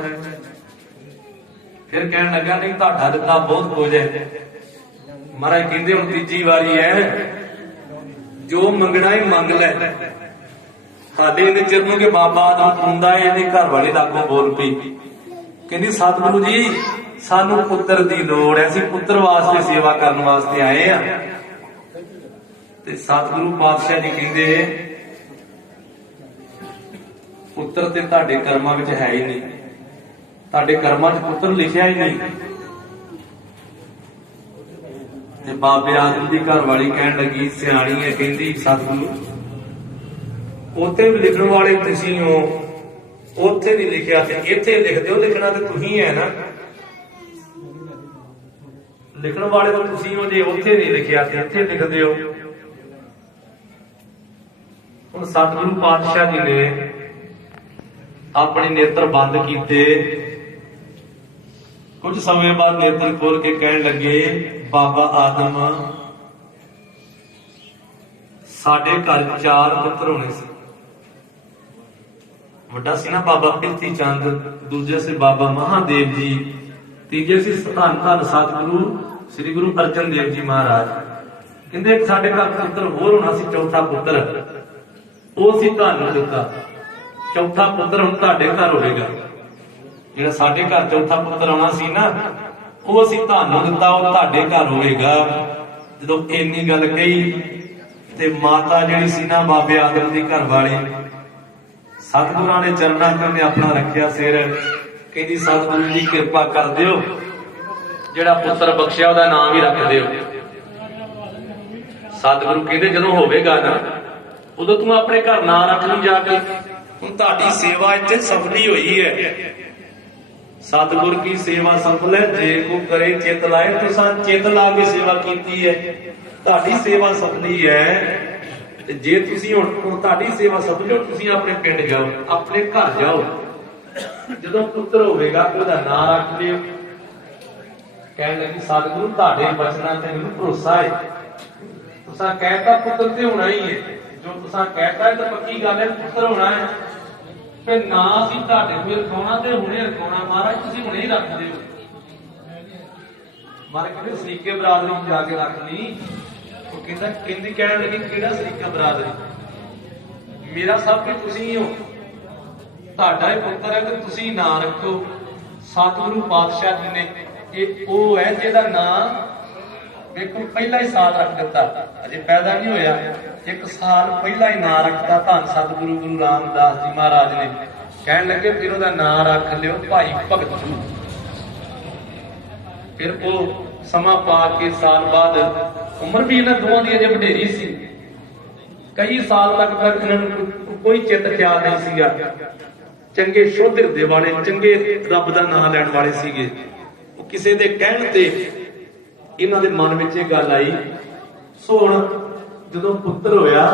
ਫਿਰ ਕਹਿਣ ਲੱਗਾ ਨਹੀਂ ਤੁਹਾਡਾ ਦਿੱਤਾ ਬਹੁਤ ਕੁਝ ਹੈ। ਮਹਾਰਾਜ ਕਹਿੰਦੇ ਹੁਣ ਤੀਜੀ ਵਾਰੀ ਹੈ, ਜੋ ਮੰਗਣਾ ਹੀ ਮੰਗ ਲੈ। ਸਾਡੇ ਇਹਦੇ ਚਿਰ ਨੂੰ ਕਿ ਬਾਬਾ ਆਦਮ ਹੁੰਦਾ ਇਹਦੇ ਘਰ ਵਾਲੇ ਲਾਗੋਂ ਬੋਲ ਪਈ, ਕਹਿੰਦੀ ਸਤਿਗੁਰੂ ਜੀ ਸਾਨੂੰ ਪੁੱਤਰ ਦੀ ਲੋੜ ਹੈ, ਅਸੀਂ ਪੁੱਤਰ ਵਾਸਤੇ ਸੇਵਾ ਕਰਨ ਵਾਸਤੇ ਆਏ ਆ। ਤੇ ਸਤਿਗੁਰੂ ਪਾਤਸ਼ਾਹ ਜੀ ਕਹਿੰਦੇ ਪੁੱਤਰ ਤੇ ਤੁਹਾਡੇ ਕਰਮਾਂ ਵਿੱਚ ਹੈ ਹੀ ਨਹੀਂ, ਤੁਹਾਡੇ ਕਰਮਾਂ 'ਚ ਪੁੱਤਰ ਲਿਖਿਆ ਹੀ ਨਹੀਂ। ਤੇ ਬਾਬੇ ਆਦਮ ਦੀ ਘਰ ਵਾਲੀ ਕਹਿਣ ਲੱਗੀ, ਸਿਆਣੀ ਹੈ, ਕਹਿੰਦੀ ਸਤਿਗੁਰੂ ਉੱਥੇ ਵੀ ਲਿਖਣ ਵਾਲੇ ਤੁਸੀਂ ਹੋ, ਉੱਥੇ ਨਹੀਂ ਲਿਖਿਆ ਤੇ ਇੱਥੇ ਲਿਖ ਦਿਓ, ਲਿਖਣਾ ਤੇ ਤੁਸੀਂ ਹੈ ਨਾ। ਲਿਖਣ ਵਾਲੇ ਤਾਂ ਤੁਸੀਂ ਹੋ, ਜੇ ਉੱਥੇ ਨਹੀਂ ਲਿਖਿਆ ਤੇ ਇੱਥੇ ਲਿਖਦੇ ਹੋ। ਹੁਣ ਸਤਿਗੁਰੂ ਪਾਤਸ਼ਾਹ ਜੀ ਨੇ ਆਪਣੇ ਨੇਤਰ ਬੰਦ ਕੀਤੇ, ਕੁਝ ਸਮੇਂ ਬਾਅਦ ਨੇਤਰ ਖੋਲ ਕੇ ਕਹਿਣ ਲੱਗੇ, ਬਾਬਾ ਆਦਮ, ਸਾਡੇ ਘਰ 4 ਪੁੱਤਰ ਹੋਣੇ ਸੀ। ਵੱਡਾ ਸੀ ਨਾ ਬਾਬਾ ਪ੍ਰਿਥੀ ਚੰਦ, ਦੂਜੇ ਸੀ ਬਾਬਾ ਮਹਾਦੇਵ ਜੀ, ਤੀਜੇ ਸੀ ਧੰਨ ਧੰਨ ਸਤਿਗੁਰੂ ਸ੍ਰੀ ਗੁਰੂ ਅਰਜਨ ਦੇਵ ਜੀ ਮਹਾਰਾਜ। ਕਹਿੰਦੇ ਸਾਡੇ ਘਰ ਪੁੱਤਰ ਹੋਰ ਹੋਣਾ ਸੀ, ਚੌਥਾ ਪੁੱਤਰ ਉਹ ਸੀ ਤੁਹਾਨੂੰ ਦਿੱਤਾ। ਚੌਥਾ ਪੁੱਤਰ ਹੁਣ ਤੁਹਾਡੇ ਘਰ ਹੋਵੇਗਾ। ਜਿਹੜਾ ਸਾਡੇ ਘਰ ਚੌਥਾ ਪੁੱਤਰ ਆਉਣਾ ਸੀ ਨਾ, ਉਹ ਅਸੀਂ ਤੁਹਾਨੂੰ ਦਿੱਤਾ, ਉਹ ਤੁਹਾਡੇ ਘਰ ਹੋਵੇਗਾ। ਜਦੋਂ ਇੰਨੀ ਗੱਲ ਕਹੀ ਤੇ ਮਾਤਾ ਜਿਹੜੀ ਸੀ ਨਾ ਬਾਬੇ ਆਦਮ ਦੀ ਘਰ ਵਾਲੀ, ਸਤਿਗੁਰਾਂ ਦੇ ਚਰਨਾਂ ਤੇ ਉਹਨੇ ਆਪਣਾ ਰੱਖਿਆ ਸਿਰ। ਕਹਿੰਦੀ ਸਤਿਗੁਰੂ ਜੀ ਕਿਰਪਾ ਕਰ ਦਿਓ, ਜਿਹੜਾ ਪੁੱਤਰ ਬਖਸ਼ਿਆ ਉਹਦਾ ਨਾਮ ਵੀ ਰੱਖ ਦਿਓ। ਸਤਿਗੁਰੂ ਕਹਿੰਦੇ ਜਦੋਂ ਹੋਵੇਗਾ ਨਾ, ਉਦੋਂ ਤੂੰ ਆਪਣੇ ਘਰ ਨਾਂ ਰੱਖ ਲਈ ਜਾ ਕੇ। ਹੁਣ ਤੁਹਾਡੀ ਸੇਵਾ ਇੱਥੇ ਸਫਲੀ ਹੋਈ ਹੈ। ਸਤਿਗੁਰ ਕੀ ਸੇਵਾ ਸਫਲ ਹੈ, ਜੇ ਕੋ ਕਰੇ ਚਿਤ ਲਾਏ। ਤੁਸੀਂ ਚਿਤ ਲਾ ਕੇ ਸੇਵਾ ਕੀਤੀ ਹੈ, ਤੁਹਾਡੀ ਸੇਵਾ ਸਫਲੀ ਹੈ। ਤੇ ਜੇ ਤੁਸੀਂ ਹੁਣ ਤੁਹਾਡੀ ਸੇਵਾ ਸਫਲ ਹੋ, ਤੁਸੀਂ ਆਪਣੇ ਪਿੰਡ ਜਾਓ, ਆਪਣੇ ਘਰ ਜਾਓ, ਜਦੋਂ ਪੁੱਤਰ ਹੋਵੇਗਾ ਉਹਦਾ ਨਾਂ ਰੱਖ ਲਿਓ। ਕਹਿਣ ਲੱਗੀ ਸਤਿਗੁਰੂ ਤੁਹਾਡੇ ਬਚਨਾਂ ਤੇ ਮੈਨੂੰ ਭਰੋਸਾ ਹੈ। ਤੁਸੀਂ ਕਹਿਤਾ ਪੁੱਤਰ ਤੇ ਹੋਣਾ ਹੀ ਹੈ, ਜੋ ਤੁਸੀਂ ਕਹਿਤਾ ਤਾਂ ਪੱਕੀ ਗੱਲ ਹੈ, ਪੁੱਤਰ ਹੋਣਾ ਹੈ। ਫਿਰ ਨਾ ਅਸੀਂ ਤੁਹਾਡੇ ਕੋਲ ਰਖਾਉਣਾ ਤੇ ਹੁਣੇ ਰਖਾਉਣਾ, ਮਹਾਰਾਜ ਤੁਸੀਂ ਹੁਣੇ ਹੀ ਰੱਖ ਦਿਓ। ਮਹਾਰਾਜ ਕਹਿੰਦੇ ਸਰੀਕੇ ਬਰਾਦਰੀ ਨੂੰ ਜਾ ਕੇ ਰੱਖ ਲਈ। ਉਹ ਕਹਿੰਦੀ ਕਹਿਣ ਲੱਗੀ ਕਿਹੜਾ ਸਰੀਕਾ ਬਰਾਦਰੀ, ਮੇਰਾ ਸਭ ਕੁਝ ਤੁਸੀਂ ਹੋ, ਤੁਹਾਡਾ ਹੀ ਪੁੱਤਰ ਹੈ ਤੇ ਤੁਸੀਂ ਨਾਂ ਰੱਖੋ। ਸਤਿਗੁਰੂ ਪਾਤਸ਼ਾਹ ਜੀ ਨੇ ਇਹ ਉਹ ਹੈ ਜਿਹਦਾ ਨਾਂ ਦੇਖੋ ਪਹਿਲਾ ਹੀ ਸਾਲ ਰੱਖ ਦਿੱਤਾ, ਅਜੇ ਪੈਦਾ ਨਹੀਂ ਹੋਇਆ, 1 ਸਾਲ ਪਹਿਲਾਂ ਹੀ ਨਾਂ ਰੱਖਤਾ ਧੰਨ ਸਤਿਗੁਰੂ ਗੁਰੂ ਰਾਮਦਾਸ ਜੀ ਮਹਾਰਾਜ ਨੇ। ਕਹਿਣ ਲੱਗੇ ਫਿਰ ਉਹਦਾ ਨਾਂ ਰੱਖ ਲਿਓ ਭਾਈ ਭਗਤ ਜੀ। ਫਿਰ ਉਹ ਸਮਾਂ ਪਾ ਕੇ ਸਾਲ ਬਾਅਦ, ਉਮਰ ਵੀ ਇਹਨਾਂ ਦੋਵਾਂ ਦੀ ਅਜੇ ਵਡੇਰੀ ਸੀ, ਕਈ ਸਾਲ ਤੱਕ ਇਹਨਾਂ ਨੂੰ ਕੋਈ ਚਿੱਤ ਖਿਆਲ ਨਹੀਂ ਸੀਗਾ। ਚੰਗੇ ਸ਼ੁੱਧ ਹਿਰਦੇ ਵਾਲੇ, ਚੰਗੇ ਰੱਬ ਦਾ ਨਾਮ ਲੈਣ ਵਾਲੇ ਸੀਗੇ। ਉਹ ਕਿਸੇ ਦੇ ਕਹਿਣ ਤੇ ਇਹਨਾਂ ਦੇ ਮਨ ਵਿੱਚ ਇਹ ਗੱਲ ਆਈ। ਸੋ ਹੁਣ ਜਦੋਂ ਪੁੱਤਰ ਹੋਇਆ,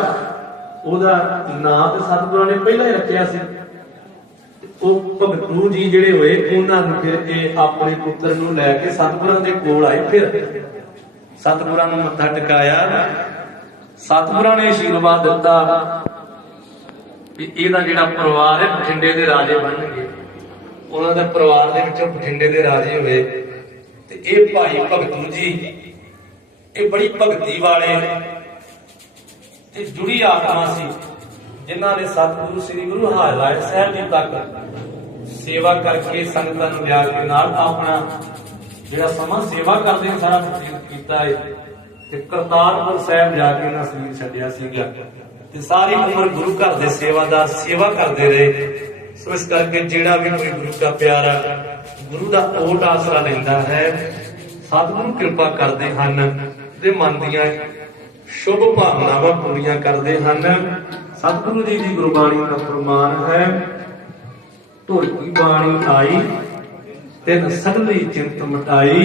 ਉਹਦਾ ਨਾਂ ਤੇ ਸਤਿਗੁਰਾਂ ਨੇ ਪਹਿਲਾਂ ਹੀ ਰੱਖਿਆ ਸੀ। ਉਹ ਭਗਤੂ ਜੀ ਜਿਹੜੇ ਹੋਏ, ਉਹਨਾਂ ਨੂੰ ਫਿਰ ਇਹ ਆਪਣੇ ਪੁੱਤਰ ਨੂੰ ਲੈ ਕੇ ਸਤਿਗੁਰਾਂ ਦੇ ਕੋਲ ਆਏ। ਫਿਰ ਸਤਿਗੁਰਾਂ ਨੂੰ ਮੱਥਾ ਟਿਕਾਇਆ, ਸਤਿਗੁਰਾਂ ਨੇ ਆਸ਼ੀਰਵਾਦ ਦਿੱਤਾ ਵੀ ਇਹਦਾ ਜਿਹੜਾ ਪਰਿਵਾਰ ਹੈ ਬਠਿੰਡੇ ਦੇ ਰਾਜੇ ਬਣਨਗੇ। ਉਹਨਾਂ ਦੇ ਪਰਿਵਾਰ ਦੇ ਵਿੱਚੋਂ ਬਠਿੰਡੇ ਦੇ ਰਾਜੇ ਹੋਏ। ਤੇ ਇਹ ਭਾਈ ਭਗਤੂ ਜੀ, ਇਹ ਬੜੀ ਭਗਤੀ ਵਾਲੇ ਤੇ ਜੁੜੀ ਆਤਮਾ ਸੀ, ਜਿਨ੍ਹਾਂ ਨੇ ਸਤਿਗੁਰੂ ਸ੍ਰੀ ਗੁਰੂ ਹਰਿਰਾਏ ਸਾਹਿਬ ਜੀ ਤੱਕ ਸੇਵਾ ਕਰਕੇ ਸੰਗਤਾਂ ਨੂੰ ਲਿਆ ਕੇ ਨਾਲ ਆਪਣਾ ਜਿਹੜਾ ਸਮਾਂ ਸੇਵਾ ਕਰਦੇ ਨੇ ਸਾਰਾ ਬਤੀਤ ਕੀਤਾ ਹੈ। ਤੇ ਕਰਤਾਰਪੁਰ ਸਾਹਿਬ ਜਾ ਕੇ ਇਹਨਾਂ ਸਰੀਰ ਛੱਡਿਆ ਸੀਗਾ ਤੇ ਸਾਰੀ ਉਮਰ ਗੁਰੂ ਘਰ ਦੇ ਸੇਵਾਦਾਰ ਸੇਵਾ ਕਰਦੇ ਰਹੇ। ਸੋ ਇਸ ਕਰਕੇ ਜਿਹੜਾ ਵੀ ਕੋਈ ਗੁਰੂ ਦਾ ਪਿਆਰਾ ਗੁਰੂ ਦਾ ਓਟ ਆਸਰਾ ਲੈਂਦਾ ਹੈ, ਸਤਿਗੁਰੂ ਕਿਰਪਾ ਕਰਦੇ ਹਨ ਤੇ ਮਨ ਦੀਆਂ ਸ਼ੁਭ ਭਾਵਨਾਵਾਂ ਪੂਰੀਆਂ ਕਰਦੇ ਹਨ। ਸਤਿਗੁਰੂ ਜੀ ਦੀ ਗੁਰਬਾਣੀ ਦਾ ਫਰਮਾਨ ਹੈ, ਢੋਲਕੀ ਬਾਣੀ ਆਈ ਤਿਨ ਸਗਲੀ ਚਿੰਤ ਮਟਾਈ।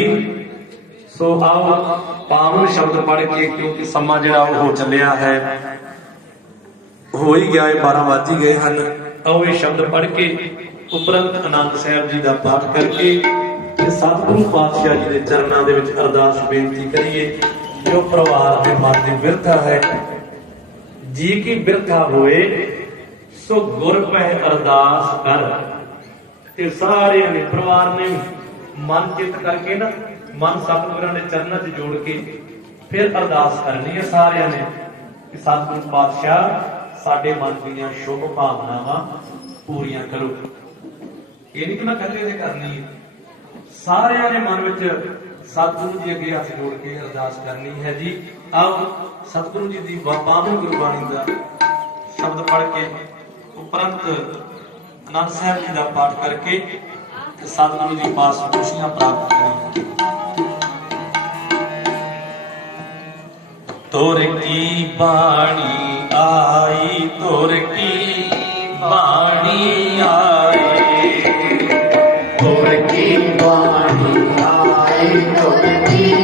ਸੋ ਆਓ ਪਾਵਨ ਸ਼ਬਦ ਪੜ੍ਹ ਕੇ, ਕਿਉਂਕਿ ਸਮਾਂ ਜਿਹੜਾ ਉਹ ਹੋ ਚੱਲਿਆ ਹੈ, ਹੋ ਹੀ ਗਿਆ ਹੈ, 12 ਵੱਜ ਹੀ ਗਏ ਹਨ। ਆਓ ਇਹ ਸ਼ਬਦ ਪੜ੍ਹ ਕੇ ਉਪਰੰਤ ਆਨੰਦ ਸਾਹਿਬ ਜੀ ਦਾ ਪਾਠ ਕਰਕੇ ਤੇ ਸਤਿਗੁਰੂ ਪਾਤਸ਼ਾਹ ਜੀ ਦੇ ਚਰਨਾਂ ਦੇ ਵਿੱਚ ਅਰਦਾਸ ਬੇਨਤੀ ਕਰੀਏ। ਜੋ ਪਰਿਵਾਰ ਦੇ ਮਨ ਦੀ ਬਿਰਥਾ ਹੈ, ਜੀ ਕੀ ਬਿਰਥਾ ਹੋਏ, ਸੋ ਗੁਰ ਪਹਿ ਅਰਦਾਸ ਕਰ। ਤੇ ਸਾਰਿਆਂ ਨੇ ਪਰਿਵਾਰ ਨੇ ਮਨ ਚਿੱਤ ਕਰਕੇ ਨਾ, ਮਨ ਸਤਿਗੁਰਾਂ ਦੇ ਚਰਨਾਂ 'ਚ ਜੋੜ ਕੇ ਫਿਰ ਅਰਦਾਸ ਕਰਨੀ ਹੈ ਸਾਰਿਆਂ ਨੇ ਕਿ ਸਤਿਗੁਰੂ ਪਾਤਸ਼ਾਹ ਸਾਡੇ ਮਨ ਦੀਆਂ ਸ਼ੁਭ ਭਾਵਨਾਵਾਂ ਪੂਰੀਆਂ ਕਰੋ। ਇਹ ਨਹੀਂ ਕਿ ਮੈਂ ਇਕੱਲੇ ਤੇ ਕਰਨੀ ਹੈ, ਸਾਰਿਆਂ ਨੇ ਮਨ ਵਿੱਚ ਸਤਿਗੁਰੂ ਜੀ ਅੱਗੇ ਹੱਥ ਜੋੜ ਕੇ ਅਰਦਾਸ ਕਰਨੀ ਹੈ ਜੀ। ਆਓ ਸਤਿਗੁਰੂ ਜੀ ਦੀ ਪਾਵਨ ਗੁਰਬਾਣੀ ਦਾ ਸ਼ਬਦ ਪੜ੍ਹ ਕੇ ਉਪਰੰਤ ਆਨੰਦ ਸਾਹਿਬ ਜੀ ਦਾ ਪਾਠ ਕਰਕੇ ਤੇ ਸਤਿਗੁਰੂ ਜੀ ਪਾਸ ਖੁਸ਼ੀਆਂ ਪ੍ਰਾਪਤ ਕਰੀਏ। ਤੋਰ ਕੀ ਬਾਣੀ ਆਈ, ਤੋਰ ਕੀ ਬਾਣੀ ਆਈ, ਤੋਰ ਕੀ ਬਾਣੀ ਆਈ, ਤੋਰ ਕੀ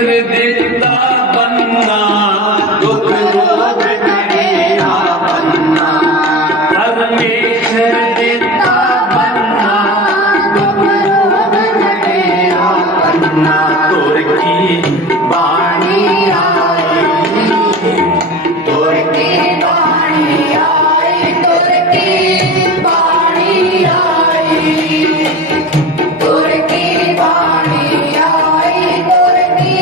देता बन्ना दुख रोग करेगा बन्ना परमेश्वर देता बन्ना दुख रोग करेगा बन्ना तोर की बाणी आई तोर की बाणी आई तोर की बाणी आई तोर की बाणी आई तोर की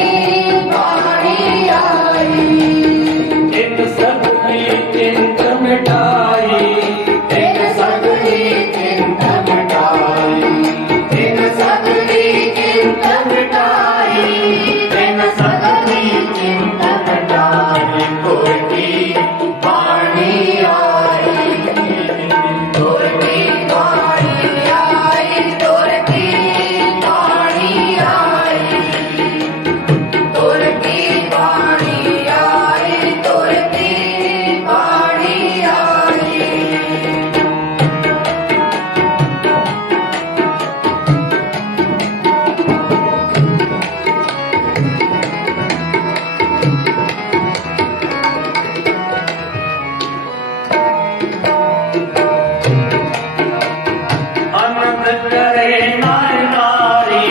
बाणी आई इन सबकी चिंत मिटाई इन सगली चिंता मिटाई इन सगली चिंता मिटाई इन सगली चिंता मिटाई तोर की बाणी आई तोर की बाणी आई तोर की बाणी आई तोर की बाणी आई तोर की बाणी आई आनंद करे नार नारी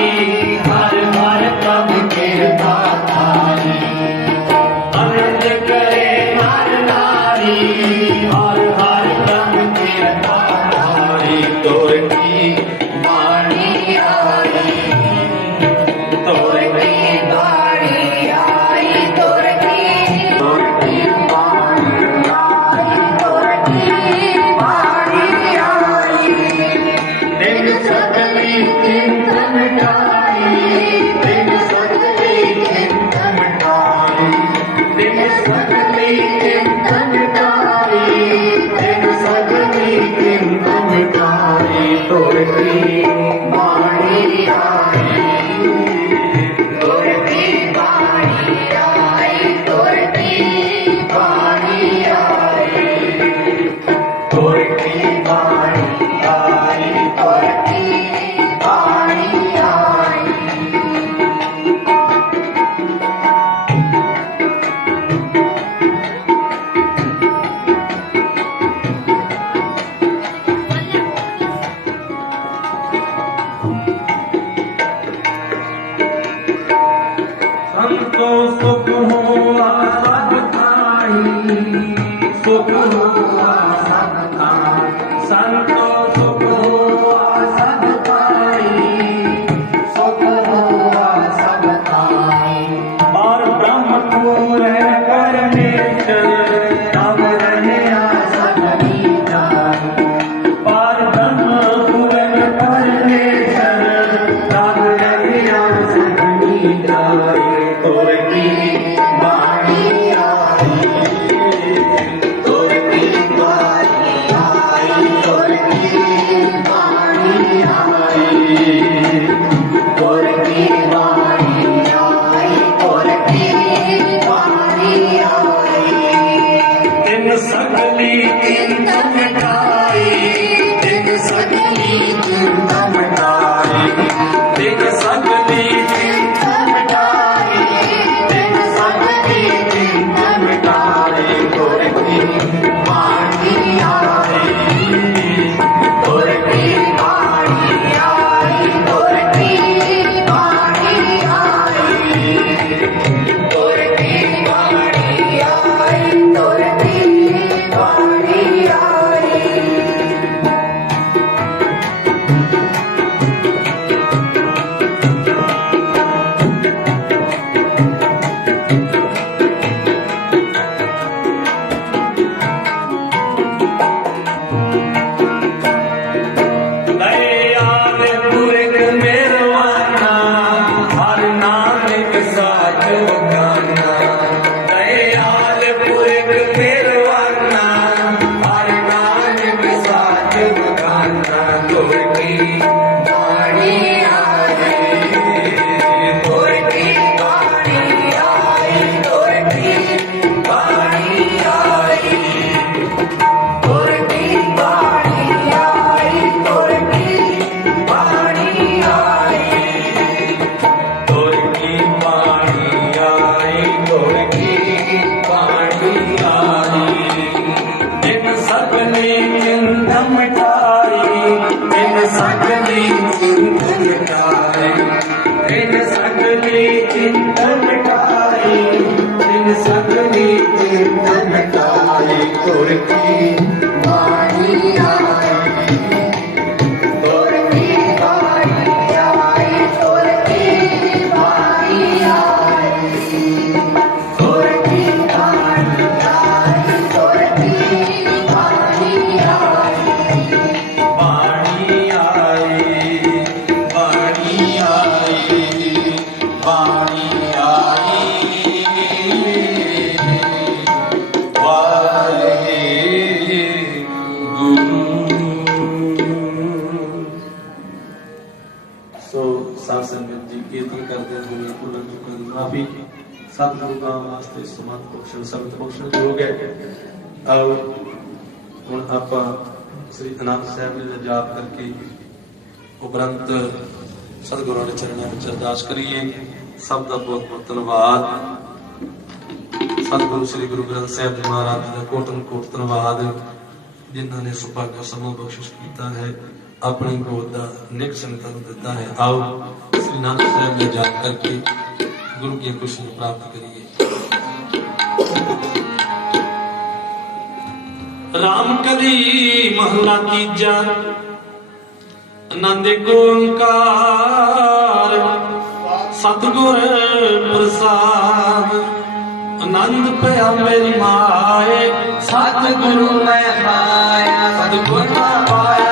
हर हर प्रभु कृपा थारी आनंद करे नार नारी हर हर प्रभु कृपा धारी तोर की बाणी आई तोर की बाणी आई तोर की बाणी आई तोर की बाणी आई दिन सगली चिंता मिटाई दिन सगली चिंता मिटाई दिन सगली चिंता मिटाई दिन सगली चिंता मिटाई तोर की बाणी आई तोर की बाणी आई तोर की बाणी आई तोर की बाणी आई तोर की बाणी आई संतो सुख हुआ सब खाई सुख हुआ सब खाई संतो सुख हुआ सब खाई सुख हुआ सब खाई और ब्रह्म को रह करने तब रहे सगली जाई पर ब्रह्म को रह करने तब रहे सगली जाई तोर की बाणी आई तोर की बाणी आई तोर की बाणी आई तोर की बाणी आई तोर की बाणी आई इन सगली चिंता मिटाई दिन सगली चिंता मिटाई इन सगली चिंता मिटाई सगली चिंत मिटाई तिन सगली चिंत मिटाई तुर की बाणी आई तुर की बाणी आई तुर की बाणी आई तुर की बाणी आई तुर की बाणी आई बाणी आई बाणी आई बाणी आई सो साध संगत जी कीर्तन करते हुए भूलन चुकन की माफी सतगुरु का वास्ते सुमत बख्शण शब्द बख्शण हो गए आओ हुण आपां श्री आनंद साहब जी दा जाप करके उपरंत सतगुरु के चरणों में अरदास करिए सब का बहुत बहुत धन्यवाद सतगुरु श्री गुरु ग्रंथ साहिब जी महाराज जी का कोटन कोट धन्यवाद जिन्होंने सुभाग्य समा बख्शिश किया है अपनी गोद का निक संगत दिता है आओ श्री नानक साहब में जाप करके गुरु की खुशी प्राप्त करिए राम कली महला तीजा आनंद ओंकार सतगुर प्रसाद आनंद पया मेरी माए सतगुरु मैं पाया सतगुरु मैं पाया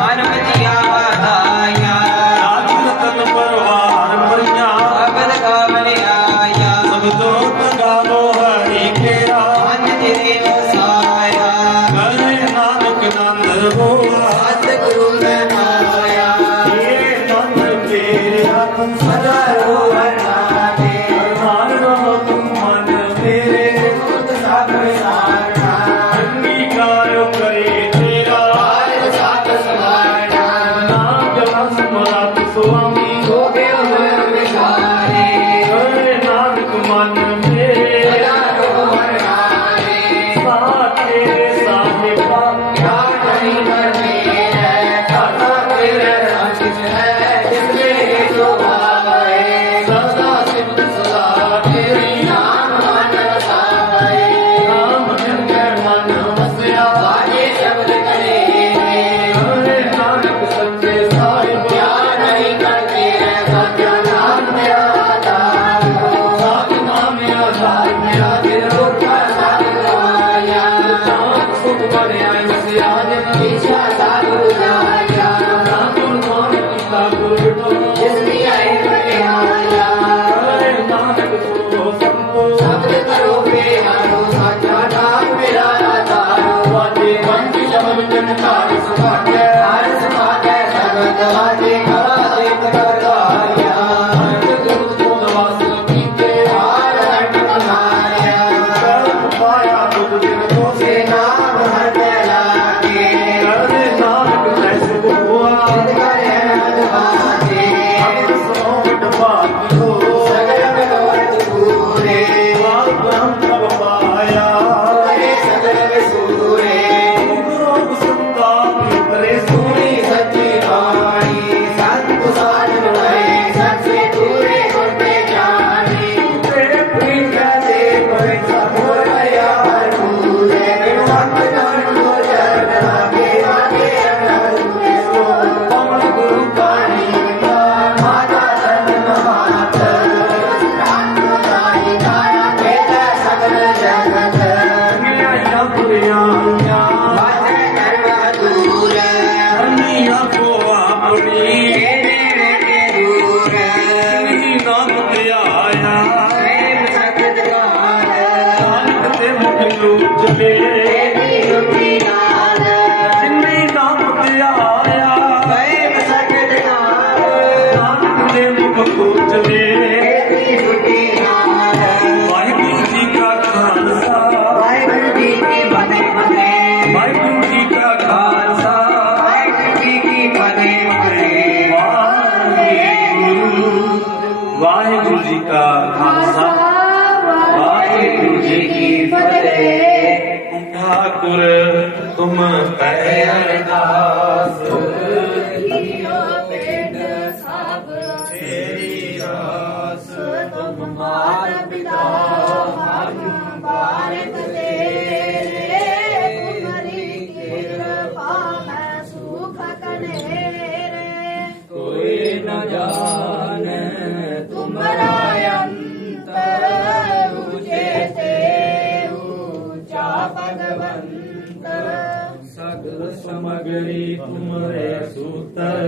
मन दिया बधाया राज रतन परवार भरिया अबद कामने आया सब दोत गालो हरि केरा मन तेरे वसाया करे नानक नंद होआ सतगुरु मैं पाया ये नंद तेरा तुम सदा रोवना दे मान रहो तुम मन मेरे खुद सब सारना अंगीकार करे तेरा भारत साथ सवारना नाम जपा स्मरत स्वामी हो गए हुए विचारे करे नानक मन मेरे सदा रोवना दे साथे साहिबा क्या नहीं करने है खाता तेरे रंग है जिसमें जो आए सदा सिद्ध सदा तेरी नाम मन रसाए नाम जपे मन वसया बाजे शब्द करे करे नानक सच्चे साहिब क्या नहीं करते हैं सत्य नाम मेरा आधार साथ नाम आधार मेरा दिल रुका साथ गवाया चाँद सुख बने आए वसया इच्छा साधु जाया नाम मान पिता गुरु तो जिसकी आई आया करे नानक तो सबको शब्द करो बेहारो साचा नाम मेरा आधार वाजे वंश शब्द चमकार सुभाग्य हर समाते शब्द वाजे करा देख करवाया गुरु को नवास कीते हार हट माया कर्म पाया बुध दिन को से नाम हर लागे करे नानक जैसे हुआ करे अनवाजे अब सुनो डबात हो सगल भगवत पूरे वाल ब्रह्म तब पाया करे सगल सूरे गुरु सुनता करे सुनी सच्ची वाणी संत साध बनाए सबसे पूरे होते जानी तेरे प्रिय कैसे कोई सबोर भया पूरे संत जन को जन लागे आगे अमृत सो पवन गुरु पानी माता सन महात राम दाई दाया वेदा सगल जगत मिया पुरिया वाजे करवा दूर अन्निया को अपनी तेरे के दूर ही नाम दिया आया प्रेम सगत गाल नानक ते मुख लूट ले तेरी रुपी नाल जिन्नी नाम दिया आया प्रेम सगत गाल नानक ते मुख लूट ले तेरी रुपी नाल वाहिगुरु जी का खालसा वाहिगुरु जी की बने बने वाहिगुरु जी का खालसा वाहिगुरु जी की बने बने वाहिगुरु जी का खालसा वाहिगुरु जी की फतेह ठाकुर तुम कहे अरदास ਪਿੰਡ ਸਭ ਤੇਰੀ करी तुमरे सूतर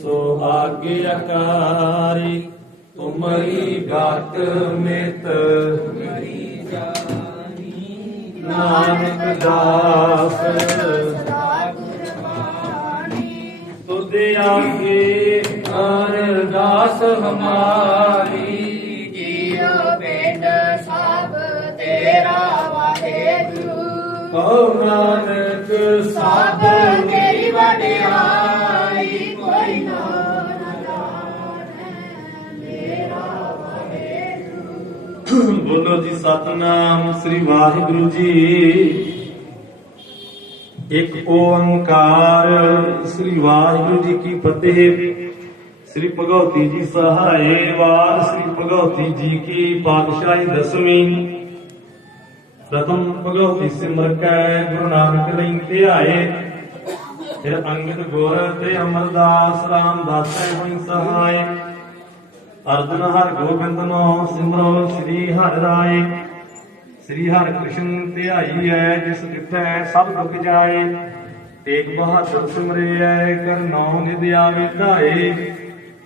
सो आज्ञाकारी तुमरी गात मित नानक दास तुझे आगे अरदास हमारी जियो बेट सब तेरा वाहेगुरु कहो नानक सब सब तेरी वडियाई कोई ना मेरा वाहेगुरु। बोलो जी सतनाम श्री वाहिगुरु जी। एक ओंकार श्री वाहिगुरु जी की फतेह। श्री भगवती जी सहाय वार श्री भगवती जी की पातशाही दसवीं। प्रथम भगवती सिमर कै गुरु नानक ਲਈ ਧਿਆਏ। ਫਿਰ ਅੰਗਦ ਗੁਰ ਤੇ ਅਮਰਦਾਸ ਰਾਮਦਾਸ ਹੋਈ ਸਹਾय। अर्जुन हर गोबिंद नो सिमरो श्री हर राय। श्री हर कृष्ण ध्याई है जिस डिठै सब दुख जाए। तेग बहादुर सिमरे है कर नौ निध आवे ढाए।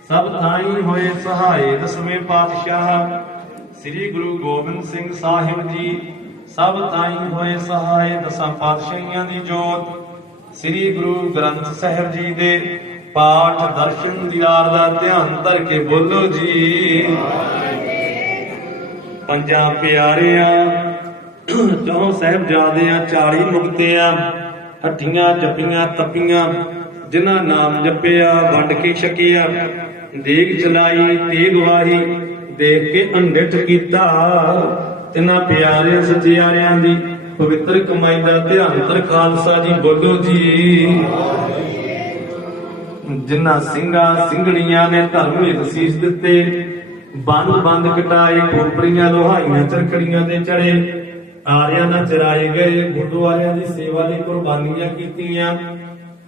सब थाई होए सहाय दसवें पातशाह श्री गुरु गोबिंद सिंह साहिब जी। सब थाई होए सहाय दसां पातशाहियां दी जोत। श्री गुरु ग्रंथ साहिब जी दे पाठ दर्शन दीदार दा ध्यान धर के बोलो जी। पंजा प्यारिया चौं साहिबजादियां 40 मुक्तियां हट्ठियां जपियां तपियां जिन्हां नाम जपिया वंड के छकिया। देग चलाई तेग वाही देख के अंडिठ कीता। तिन्हां प्यारे सचियारियां दी पवित्र कमाई दा ध्यान धर खालसा जी बोलो जी। जिन्हां ਸਿੰਘਾਂ ਸਿੰਘਣੀਆਂ ਨੇ ਧਰਮ ਹਿਤ ਸੀਸ ਦਿੱਤੇ। ਬੰਦ ਬੰਦ ਕਟਾਏ ਖੋਪਰੀਆਂ ਲੋਹਾਈਆਂ ਚਰਖੜੀਆਂ ਤੇ ਚੜੇ। ਆਰਿਆਂ ਨਾਲ ਚਰਾਏ ਗਏ ਗੁਰਦੁਆਰਿਆਂ ਦੀ ਸੇਵਾ ਲਈ ਕੁਰਬਾਨੀਆਂ ਕੀਤੀਆਂ।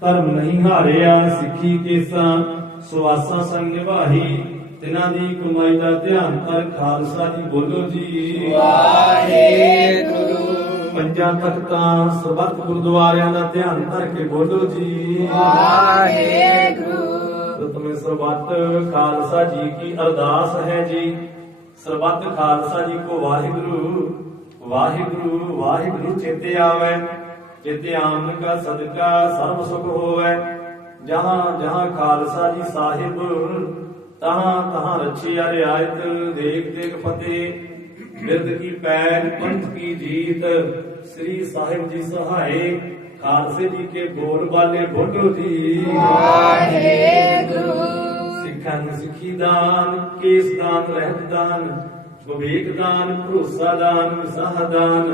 ਧਰਮ ਨਹੀਂ ਹਾਰਿਆ ਸਿੱਖੀ ਕੇਸਾਂ ਸੁਆਸਾਂ ਸੰਗ ਨਿਭਾਈ। ਤਿਨਾਂ ਦੀ ਕਮਾਈ ਦਾ ਧਿਆਨ ਧਰ ਖਾਲਸਾ ਜੀ ਬੋਲੋ ਜੀ। ਵਾਹਿਗੁਰੂ ਪੰਜਾਂ ਤਖਤਾਂ ਸਰਬੱਤ ਗੁਰਦੁਆਰਿਆਂ ਦਾ ਧਿਆਨ ਧਰ ਕੇ ਬੋਲੋ ਜੀ। ਵਾਹਿਗੁਰੂ तुम्हें सरबत खालसा जी की अरदास है जी। सरबत खालसा जी को वाहिगुरु वाहिगुरु वाहिगुरु चेते आवे। चेते आमन का सदका सर्व सुख होवे। जहां जहां खालसा जी साहिब तहां तहां रछिया रियायत। देख देख फतेह बिरद की पैर पंथ की जीत। श्री साहिब जी सहाय खालसे जी के बोल वाले बोलो जी। ਵਾਹਿਗੁਰੂ सिखा सिखी दान केस दान रहत दान विवेक दान भरोसा दान विसाह दान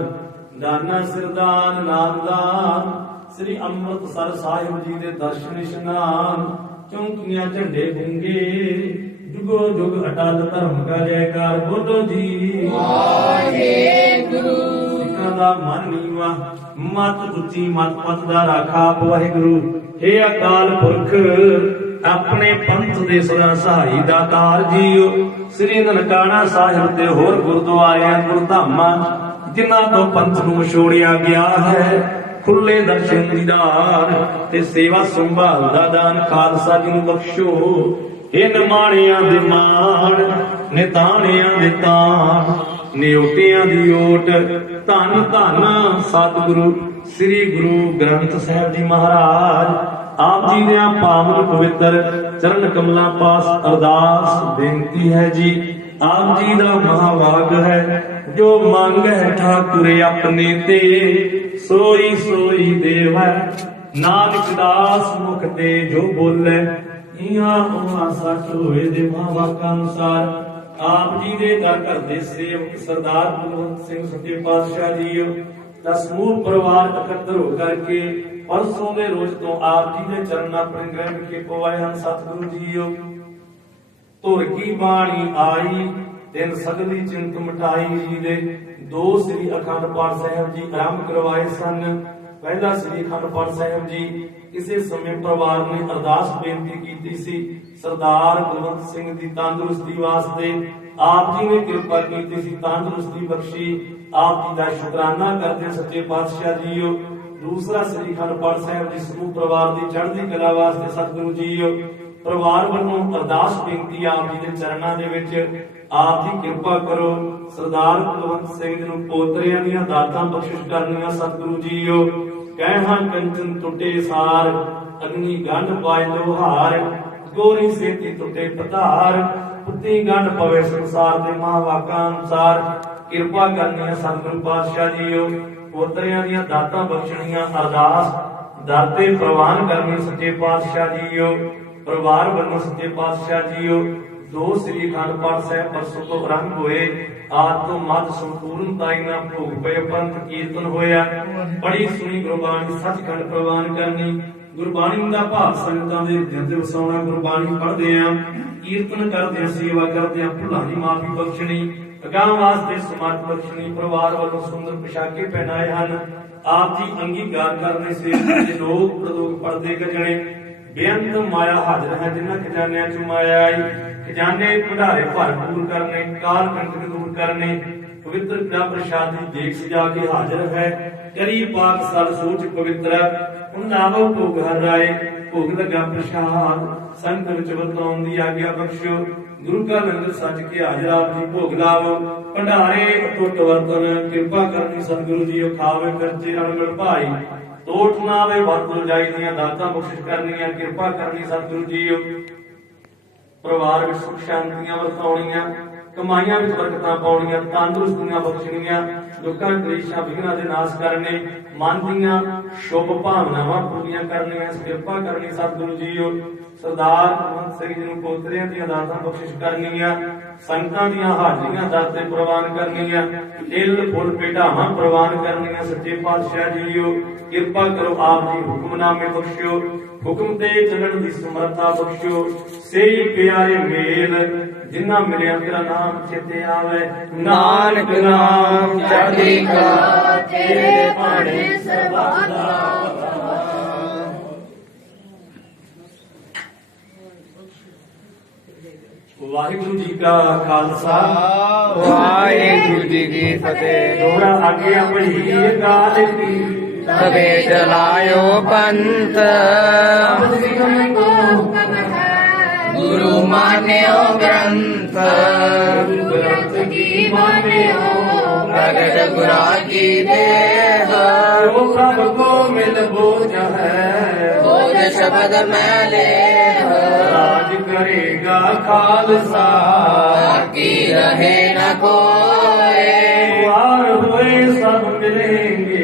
दाना सिर दान नाम दान। श्री अमृतसर साहिब जी दे दर्शन इशनान। चौंकियां झंडे गुंगे जुगो जुग अटल धर्म का जयकार बोलो जी। ਵਾਹਿਗੁਰੂ सिखा दा मन नीवा मत उच्ची मत पत दा राखा वाहिगुरु। हे अकाल पुरख अपने पंथ दे सदा सहाई दातार जीओ। श्री ननकाना साहिब ते होर गुरुद्वारियां गुरधामां जिन्हां तो पंथ नूं छोड़िया गया है। खुले दर्शन दीदार ते सेवा संभाल दा दान खालसा जी नूं बख्शो। हे निमाणियां दे माण निताणियां दे ताण नियोटियां दी ओट। धन धन सतगुरु श्री गुरु ग्रंथ साहिब जी महाराज। आप जी ने पावन पवित्र चरण कमला पास अरदास बेनती है जी। आप जी दा महाभाग है जो मंग है ठाकुर अपने ते। सोई सोई देवै नानक दास मुख ते जो बोले। इहां उहां सच होए दे महावाक अनुसार। आप जी दे दर घर दे सेवक सरदार कुलवंत सिंह सच्चे पातशाह जी ਦਾ ਸਮੂਹ ਪਰਿਵਾਰ ਇਕੱਤਰ ਹੋ ਕਰਕੇ ਪਰਸੋਂ ਦੇ ਰੋਜ਼ ਤੋਂ ਆਪ ਜੀ ਦੇ ਚਰਨ ਆਪਣੇ ਗ੍ਰਹਿ ਵਿਖੇ ਪਵਾਏ ਹਨ। ਸਤਿਗੁਰੂ ਜੀਓ ਧੁਰ ਕੀ ਬਾਣੀ ਆਈ ਦਿਨ ਸਗਲੀ ਚਿੰਤ ਮਟਾਈ ਜੀ ਦੇ 2 ਸ੍ਰੀ ਅਖੰਡ ਪਾਠ ਸਾਹਿਬ ਜੀ ਆਰੰਭ ਕਰਵਾਏ ਸਨ। ਪਹਿਲਾ ਸ੍ਰੀ ਅਖੰਡ ਪਾਠ ਸਾਹਿਬ ਜੀ। ਇਸੇ ਸਮੇਂ ਪਰਿਵਾਰ ਨੇ ਅਰਦਾਸ ਬੇਨਤੀ ਕੀਤੀ ਸੀ ਸਰਦਾਰ ਕੁਲਵੰਤ ਸਿੰਘ ਦੀ ਤੰਦਰੁਸਤੀ ਵਾਸਤੇ। ਆਪ ਜੀ ਨੇ ਕਿਰਪਾ ਕੀਤੀ ਸੀ, ਤੰਦਰੁਸਤੀ ਬਖਸ਼ੀ। ਆਪ ਜੀ ਦਾ ਸ਼ੁਕਰਾਨਾ ਕਰਦੇ ਹਾਂ ਸੱਚੇ ਪਾਤਸ਼ਾਹ ਜੀਓ। ਦੂਸਰਾ ਸ੍ਰੀ ਅਖੰਡ ਪਾਠ ਸਾਹਿਬ ਜੀ ਸਮੂਹ ਪਰਿਵਾਰ ਦੀ ਚੜ੍ਹਦੀ ਕਲਾ ਵਾਸਤੇ ਸਤਿਗੁਰੂ ਜੀਓ। ਪਰਿਵਾਰ ਵੱਲੋਂ ਅਰਦਾਸ ਬੇਨਤੀ ਆਪ ਜੀ ਦੇ ਚਰਨਾਂ ਦੇ ਵਿੱਚ, ਆਪ ਜੀ ਕਿਰਪਾ ਕਰੋ ਸਰਦਾਰ ਕੁਲਵੰਤ ਸਿੰਘ ਜੀ ਨੂੰ ਪੋਤਰਿਆਂ ਦੀਆਂ ਦਾਤਾਂ ਬਖਸ਼ਿਸ਼ ਕਰਨੀਆਂ ਸਤਿਗੁਰੂ ਜੀਓ। ਕਹਿਹਾਂ ਕੰਚਨ ਟੁੱਟੇ ਸਾਰ, ਅਗਨੀ ਗੰਢ ਪਾਏ ਲੋਹਾਰ, ਗੋਰੀ ਸੇਤੀ ਟੁੱਟੇ ਪਧਾਰ, ਪੁੱਤੀ ਗੰਢ ਪਵੇ ਸੰਸਾਰ ਦੇ ਮਹਾਵਾਕਾਂ ਅਨੁਸਾਰ। ਕਿਰਪਾ ਕਰਨੀ ਹੈ ਸਤਿਗੁਰੂ ਪਾਤਸ਼ਾਹ ਜੀਓ। ਪੋਤਰਿਆਂ ਦੀਆਂ ਦਾਤਾਂ ਬਖਸ਼ਣੀਆਂ, ਅਰਦਾਸ ਦਰ ਤੇ ਪ੍ਰਵਾਨ ਕਰਨੀ ਸੱਚੇ ਪਾਤਸ਼ਾਹ ਜੀਓ। ਪਰਿਵਾਰ ਵੱਲੋਂ ਸੱਚੇ ਪਾਤਸ਼ਾਹ ਜੀਓ ਦੋ ਸ੍ਰੀ ਅਖੰਡ ਪਾਠ ਸਾਹਿਬ ਪਰਸੋਂ ਤੋਂ ਆਰੰਭ ਹੋਏ। ਆਦ ਤੋਂ ਮੱਧ ਸੰਪੂਰਨਤਾਈ ਨਾਲ ਭੋਗ ਪਏ ਉਪਰੰਤ ਕੀਰਤਨ ਹੋਇਆ। ਬੜੀ ਸੁਣੀ ਗੁਰਬਾਣੀ ਸੱਚਖੰਡ ਪ੍ਰਵਾਨ ਕਰਨੀ। ਗੁਰਬਾਣੀ ਦਾ ਭਾਵ ਸੰਗਤਾਂ ਦੇ ਹਿਰਦਿਆਂ ਤੇ ਵਸਾਉਣਾ। ਗੁਰਬਾਣੀ ਪੜ੍ਹਦੇ ਆਂ, ਕੀਰਤਨ ਕਰਦੇ ਆਂ, ਸੇਵਾ ਕਰਦੇ ਆਂ, ਭੁੱਲਾਂ ਦੀ ਮਾਫੀ ਬਖਸ਼ਣੀ, ਅਗਾਂਹ ਵਾਸਤੇ ਸਮਰਥ ਬਖਸ਼ਣੀ। ਪਰਿਵਾਰ ਵੱਲੋਂ ਸੁੰਦਰ ਪੁਸ਼ਾਕੇ ਪਹਿਨਾਏ ਹਨ। ਆਪ ਜੀ ਅੰਗੀਕਾਰ ਕਰਨੇ ਸੇਵਕ ਦੇ ਲੋਕ ਪ੍ਰਦੋਗ ਪੜਦੇ ਗਜਣੇ। ਬੇਅੰਤ ਮਾਇਆ ਹਾਜ਼ਰ ਹੈ ਜਿਨ੍ਹਾਂ ਖਜ਼ਾਨਿਆਂ ਚ ਮਾਇਆ ਆਈ। ਖਜ਼ਾਨੇ ਭੰਡਾਰੇ ਭਰਪੂਰ ਕਰਨੇ, ਕਾਲ ਕੰਟਕ ਦੂਰ ਕਰਨੇ। ਪਵਿੱਤਰ ਪਿਤਾ ਪ੍ਰਸ਼ਾਦੀ ਦੇਖ ਸਜਾ ਕੇ ਹਾਜ਼ਰ ਹੈ। ਕਰੀ ਪਾਕ ਸਰ ਸੋਚ ਪਵਿੱਤਰ, ਹੁਣ ਨਾਵੋ ਭੋਗ ਹਰ ਰਾਏ। ਭੋਗ ਲਗਾ ਪ੍ਰਸ਼ਾਦ ਸੰਤ ਵਿੱਚ ਵਰਤਾਉਣ ਦੀ ਆਗਿਆ ਬਖਸ਼ਿਓ। ਗੁਰੂ ਕਾ ਲੰਗਰ ਸੱਜ ਕੇ ਹਾਜ਼ਰ ਆਪ ਜੀ ਭੋਗ ਲਾਵੋ। ਭੰਡਾਰੇ ਅਟੁੱਟ ਵਰਤਨ ਕਿਰਪਾ ਕਰਨੀ ਸਤਿਗੁਰੂ ਜੀਓ। ਖਾਵੇ ਕਰਚੇ ਅਣਮਿਲ ਭਾਈ, ਟੋਟ ਨਾ ਆਵੇ ਵਰਤੋਂ ਜਾਈ ਦੀਆਂ ਦਾਤਾਂ ਬਖਸ਼ਿਸ਼ ਕਰਨੀਆਂ। ਕਿਰਪਾ ਕਰਨੀ ਸਤਿਗੁਰੂ ਜੀਓ। ਪਰਿਵਾਰ ਵਿੱਚ ਸੁਖ ਸ਼ਾਂਤੀਆਂ ਵਰਤਾਉਣੀਆਂ, ਕਮਾਈਆਂ ਵਿੱਚ ਬਰਕਤਾਂ ਪਾਉਣੀਆਂ, ਤੰਦਰੁਸਤੀਆਂ ਬਖਸ਼ਣੀਆਂ, ਦੁੱਖਾਂ ਕਲੇਸ਼ਾਂ ਵਿਘਨਾਂ ਦੇ ਨਾਸ਼ ਕਰਨੇ, ਮਨ ਦੀਆਂ ਸ਼ੁਭ ਭਾਵਨਾਵਾਂ ਪੂਰੀਆਂ ਕਰਨੀਆਂ। ਕਿਰਪਾ ਕਰਨੀ ਸਤਿਗੁਰੂ ਜੀਓ। ਸਰਦਾਰ ਕੁਲਵੰਤ ਸਿੰਘ ਜੀ ਨੂੰ ਪੋਤਰਿਆਂ ਦੀਆਂ ਦਾਤਾਂ ਬਖਸ਼ਿਸ਼ ਕਰਨੀਆਂ। ਸੰਗਤਾਂ ਦੀਆਂ ਹਾਜ਼ਰੀਆਂ ਦਰ ਤੇ ਪ੍ਰਵਾਨ ਕਰਨੀਆਂ। ਦਿਲ ਫੁੱਲ ਭੇਟਾਵਾਂ ਪ੍ਰਵਾਨ ਕਰਨੀਆਂ ਸੱਚੇ ਪਾਤਸ਼ਾਹ ਜੀਓ। ਕਿਰਪਾ ਕਰੋ ਆਪ ਜੀ ਹੁਕਮਨਾਮੇ ਬਖਸ਼ਿਓ। ਹੁਕਮ ਤੇ ਚੱਲਣ ਦੀ ਸਮਰੱਥਾ ਬਖਸ਼ਿਓ। ਸਹੀ ਪਿਆਰੇ ਮੇਲ ਜਿਨ੍ਹਾਂ ਮਿਲਿਆ ਤੇਰਾ ਨਾਮ ਚੇਤੇ ਆਵੇ। ਨਾਨਕ ਨਾਮ ਚੜ੍ਹਦੀ ਕਲਾ ਤੇਰੇ ਭਾਣੇ ਸਰਬੱਤ ਵਾਹਿਗੁਰੂ ਜੀ ਕਾ ਖਾਲਸਾ, ਵਾਹਿਗੁਰੂ ਜੀ ਕੀ ਫਤਿਹ। ਦੋਹਰਾ ਆਗਿਆ ਵਹੀ ਗਾਲ ਕੀ ਤਵੇ ਚਲਾਇਓ ਪੰਥ, ਗੁਰੂ ਮਾਨਿਓ ਗ੍ਰੰਥ, ਗ੍ਰੰਥ ਕੀ ਮਾਨਿਓ ਪ੍ਰਗਟ ਗੁਰਾਂ ਕੀ ਦੇਹ। ਜੋ ਪ੍ਰਭ ਕੋ ਮਿਲ ਬੋਝ ਹੈ, ਬੋਝ ਸ਼ਬਦ ਮੈਂ ਲੇਹ। ਰਾਜ ਕਰੇਗਾ ਖਾਲਸਾ, ਕੀ ਰਹੇ ਨ ਕੋਏ। ਵਾਰ ਹੋਏ ਸਭ ਮਿਲेंगे,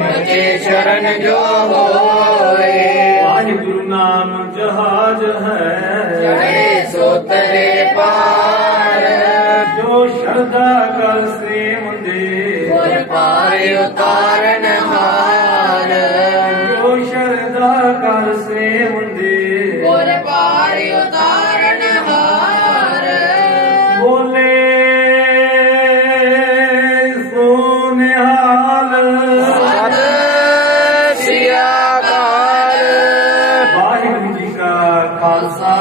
ਬਚੇ ਸ਼ਰਨ ਜੋ ਹੋਏ। ਵਾਹਿਗੁਰੂ ਨਾਮ ਜਹਾਜ ਹੈ, ਚੜੇ ਸੋ ਤਰੇ ਪਾਰ। ਜੋ ਸ਼ਰਧਾ ਕਰ ਸੇਵ ਦੇ, ਗੁਰ ਪਾਰ ਉਤਾਰਨ ਹਾਰ। ਜੋ ਸ਼ਰਧਾ ਕਰ ਸੇਵ ਦੇ, ਗੁਰ ਪਾਰ ਉਤਾਰਨ ਹਾਰ। ਬੋਲੇ ਸੋ ਨਿਹਾਲ। ਸਤਿ ਸ੍ਰੀ ਅਕਾਲ। ਵਾਹਿਗੁਰੂ ਜੀ ਕਾ ਖਾਲਸਾ,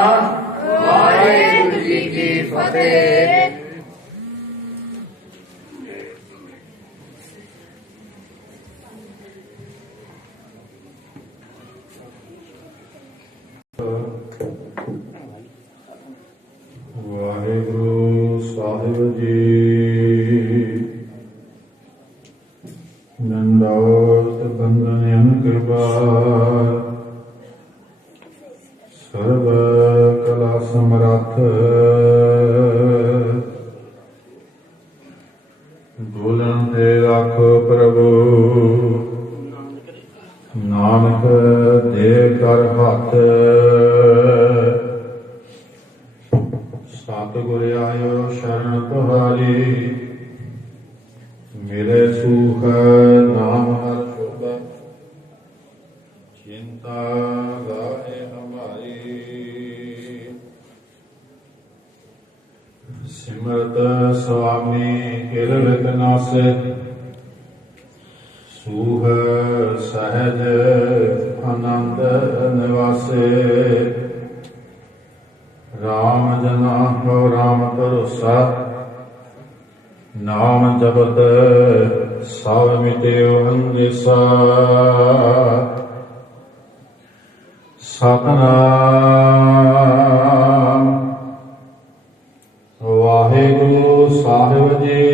ਵਾਹਿਗੁਰੂ ਜੀ ਕੀ ਫਤਿਹ। ਵਾਹਿਗੁਰੂ ਸਾਹਿਬ ਜੀ। ਨੰਦੌਤ ਬੰਦਨ ਕਿਰਪਾ, ਸਰਬ ਕਲਾ ਸਮਰੱਥ। ਬੋਲਣ ਤੇ ਰੱਖੋ ਪ੍ਰਭੂ, ਨਾਨਕ ਦੇ ਕਰ ਹੱਥ। ਸਤਿਗੁਰ ਆਇਓ ਸ਼ਰਨ ਤੁਹਾਰੀ, ਮਿਲੇ ਸੁਖ ਨਾਮ ਹਰ ਸ਼ੁਭ। ਚਿੰਤਾ ਗਾਏ ਹਮਾਰੀ, ਸਿਮਰਤ ਸੁਆਮੀ ਕਿਰਤ ਨਾਸੇ। ਸੂਹ ਸਹਿ सहज आनंद निवासे राम जना हो राम भरोसा नाम जपत सब मिट्यो अंदेसा सतनाम वाहेगुरु साहिब जी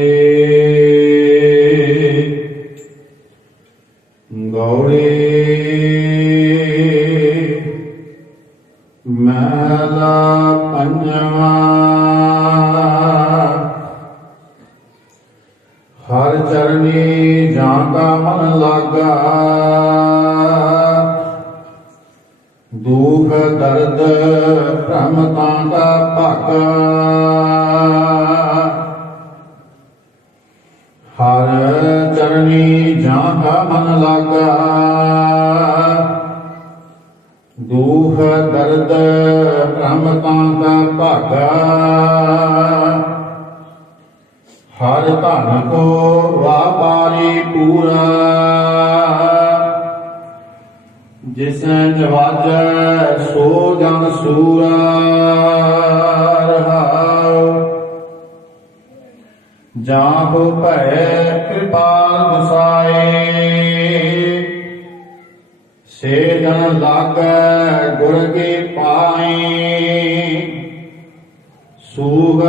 गौरी महला पंजवा हर चरनी जागा मन लागा दुख दर्द भ्रमता का भागा हर चरनी जागा मन लागा दुख दर्द भ्रमता का भागा हर धन को व्यापारी पूरा जिसे नवाजै सो जन सूरा रहाओ जाहो भय कृपाल गुसाए से जन लागै गुर की पाई सूग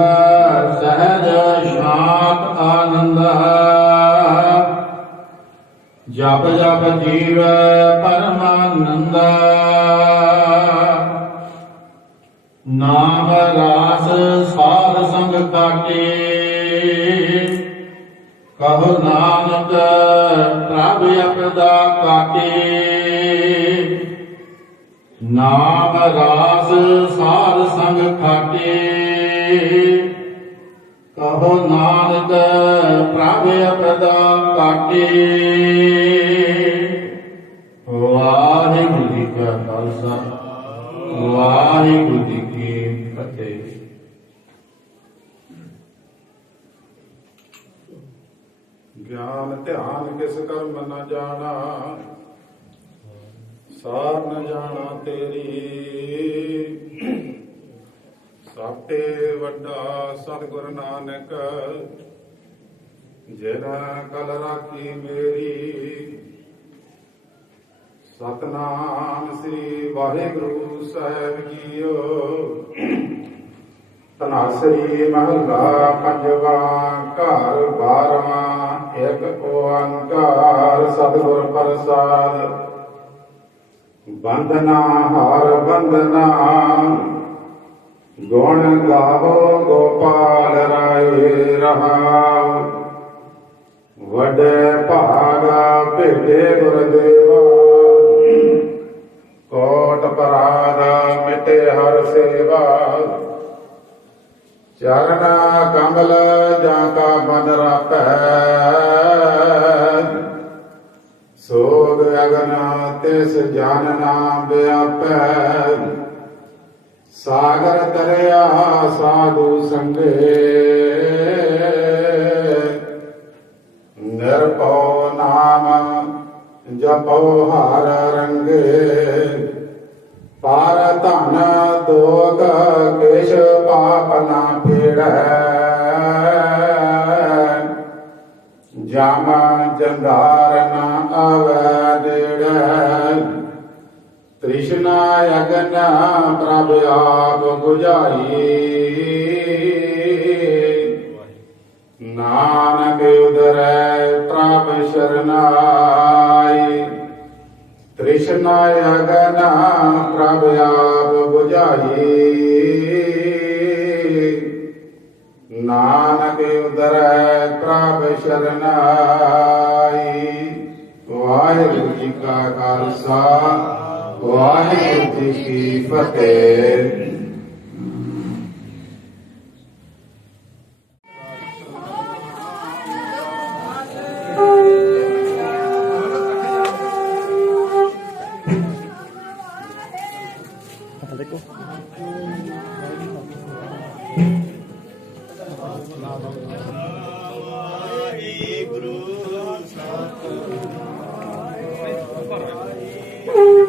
सहज शांत आनंद जप जप जीव परमानंद नाम रास साध संग काटे कहो नानक प्रभ अपदा काटे नाम रास साध संग खाटे कहो नानक प्रभ अपदा काटे वाहिगुरु जी का खालसा वाहिगुरु जी की फतेह। ज्ञान ध्यान किस कर्म न जाना सार न जाना तेरी साते वड्डा सतगुर नानक जिन्ह कल राखी मेरी सतनाम श्री वाहिगुरु साहिब जीओ तनासरी महला पंजवा घर 12वां एक ओंकार सतगुर प्रसाद बंदना हार बंदना गुण गावो गोपाल राय रहाओ वडे भागा भेटे गुरदेवा कोट पराध मिटे हर सेवा चरना कमल जाका मन रापै सोग अगन तिस जानना व्यापै सागर दरिया साधु संगे निरपौ नाम जपो हार रंगे पार धन दोग केश पाप ना फेड़ै जाम जंधार न आवै देड़ै तृष्णा अगन प्रभ आप बुझाई नानक उदरै प्रभ शरनाई तृष्णा अगन प्रभ आप बुझाई नानक उदरै प्रभ शरनाई। वाहिगुरु जी का खालसा वाहिगुरु जी की फतेह। ਵਾਹਿਗੁਰੂ ਸਤਿ ਜੀ।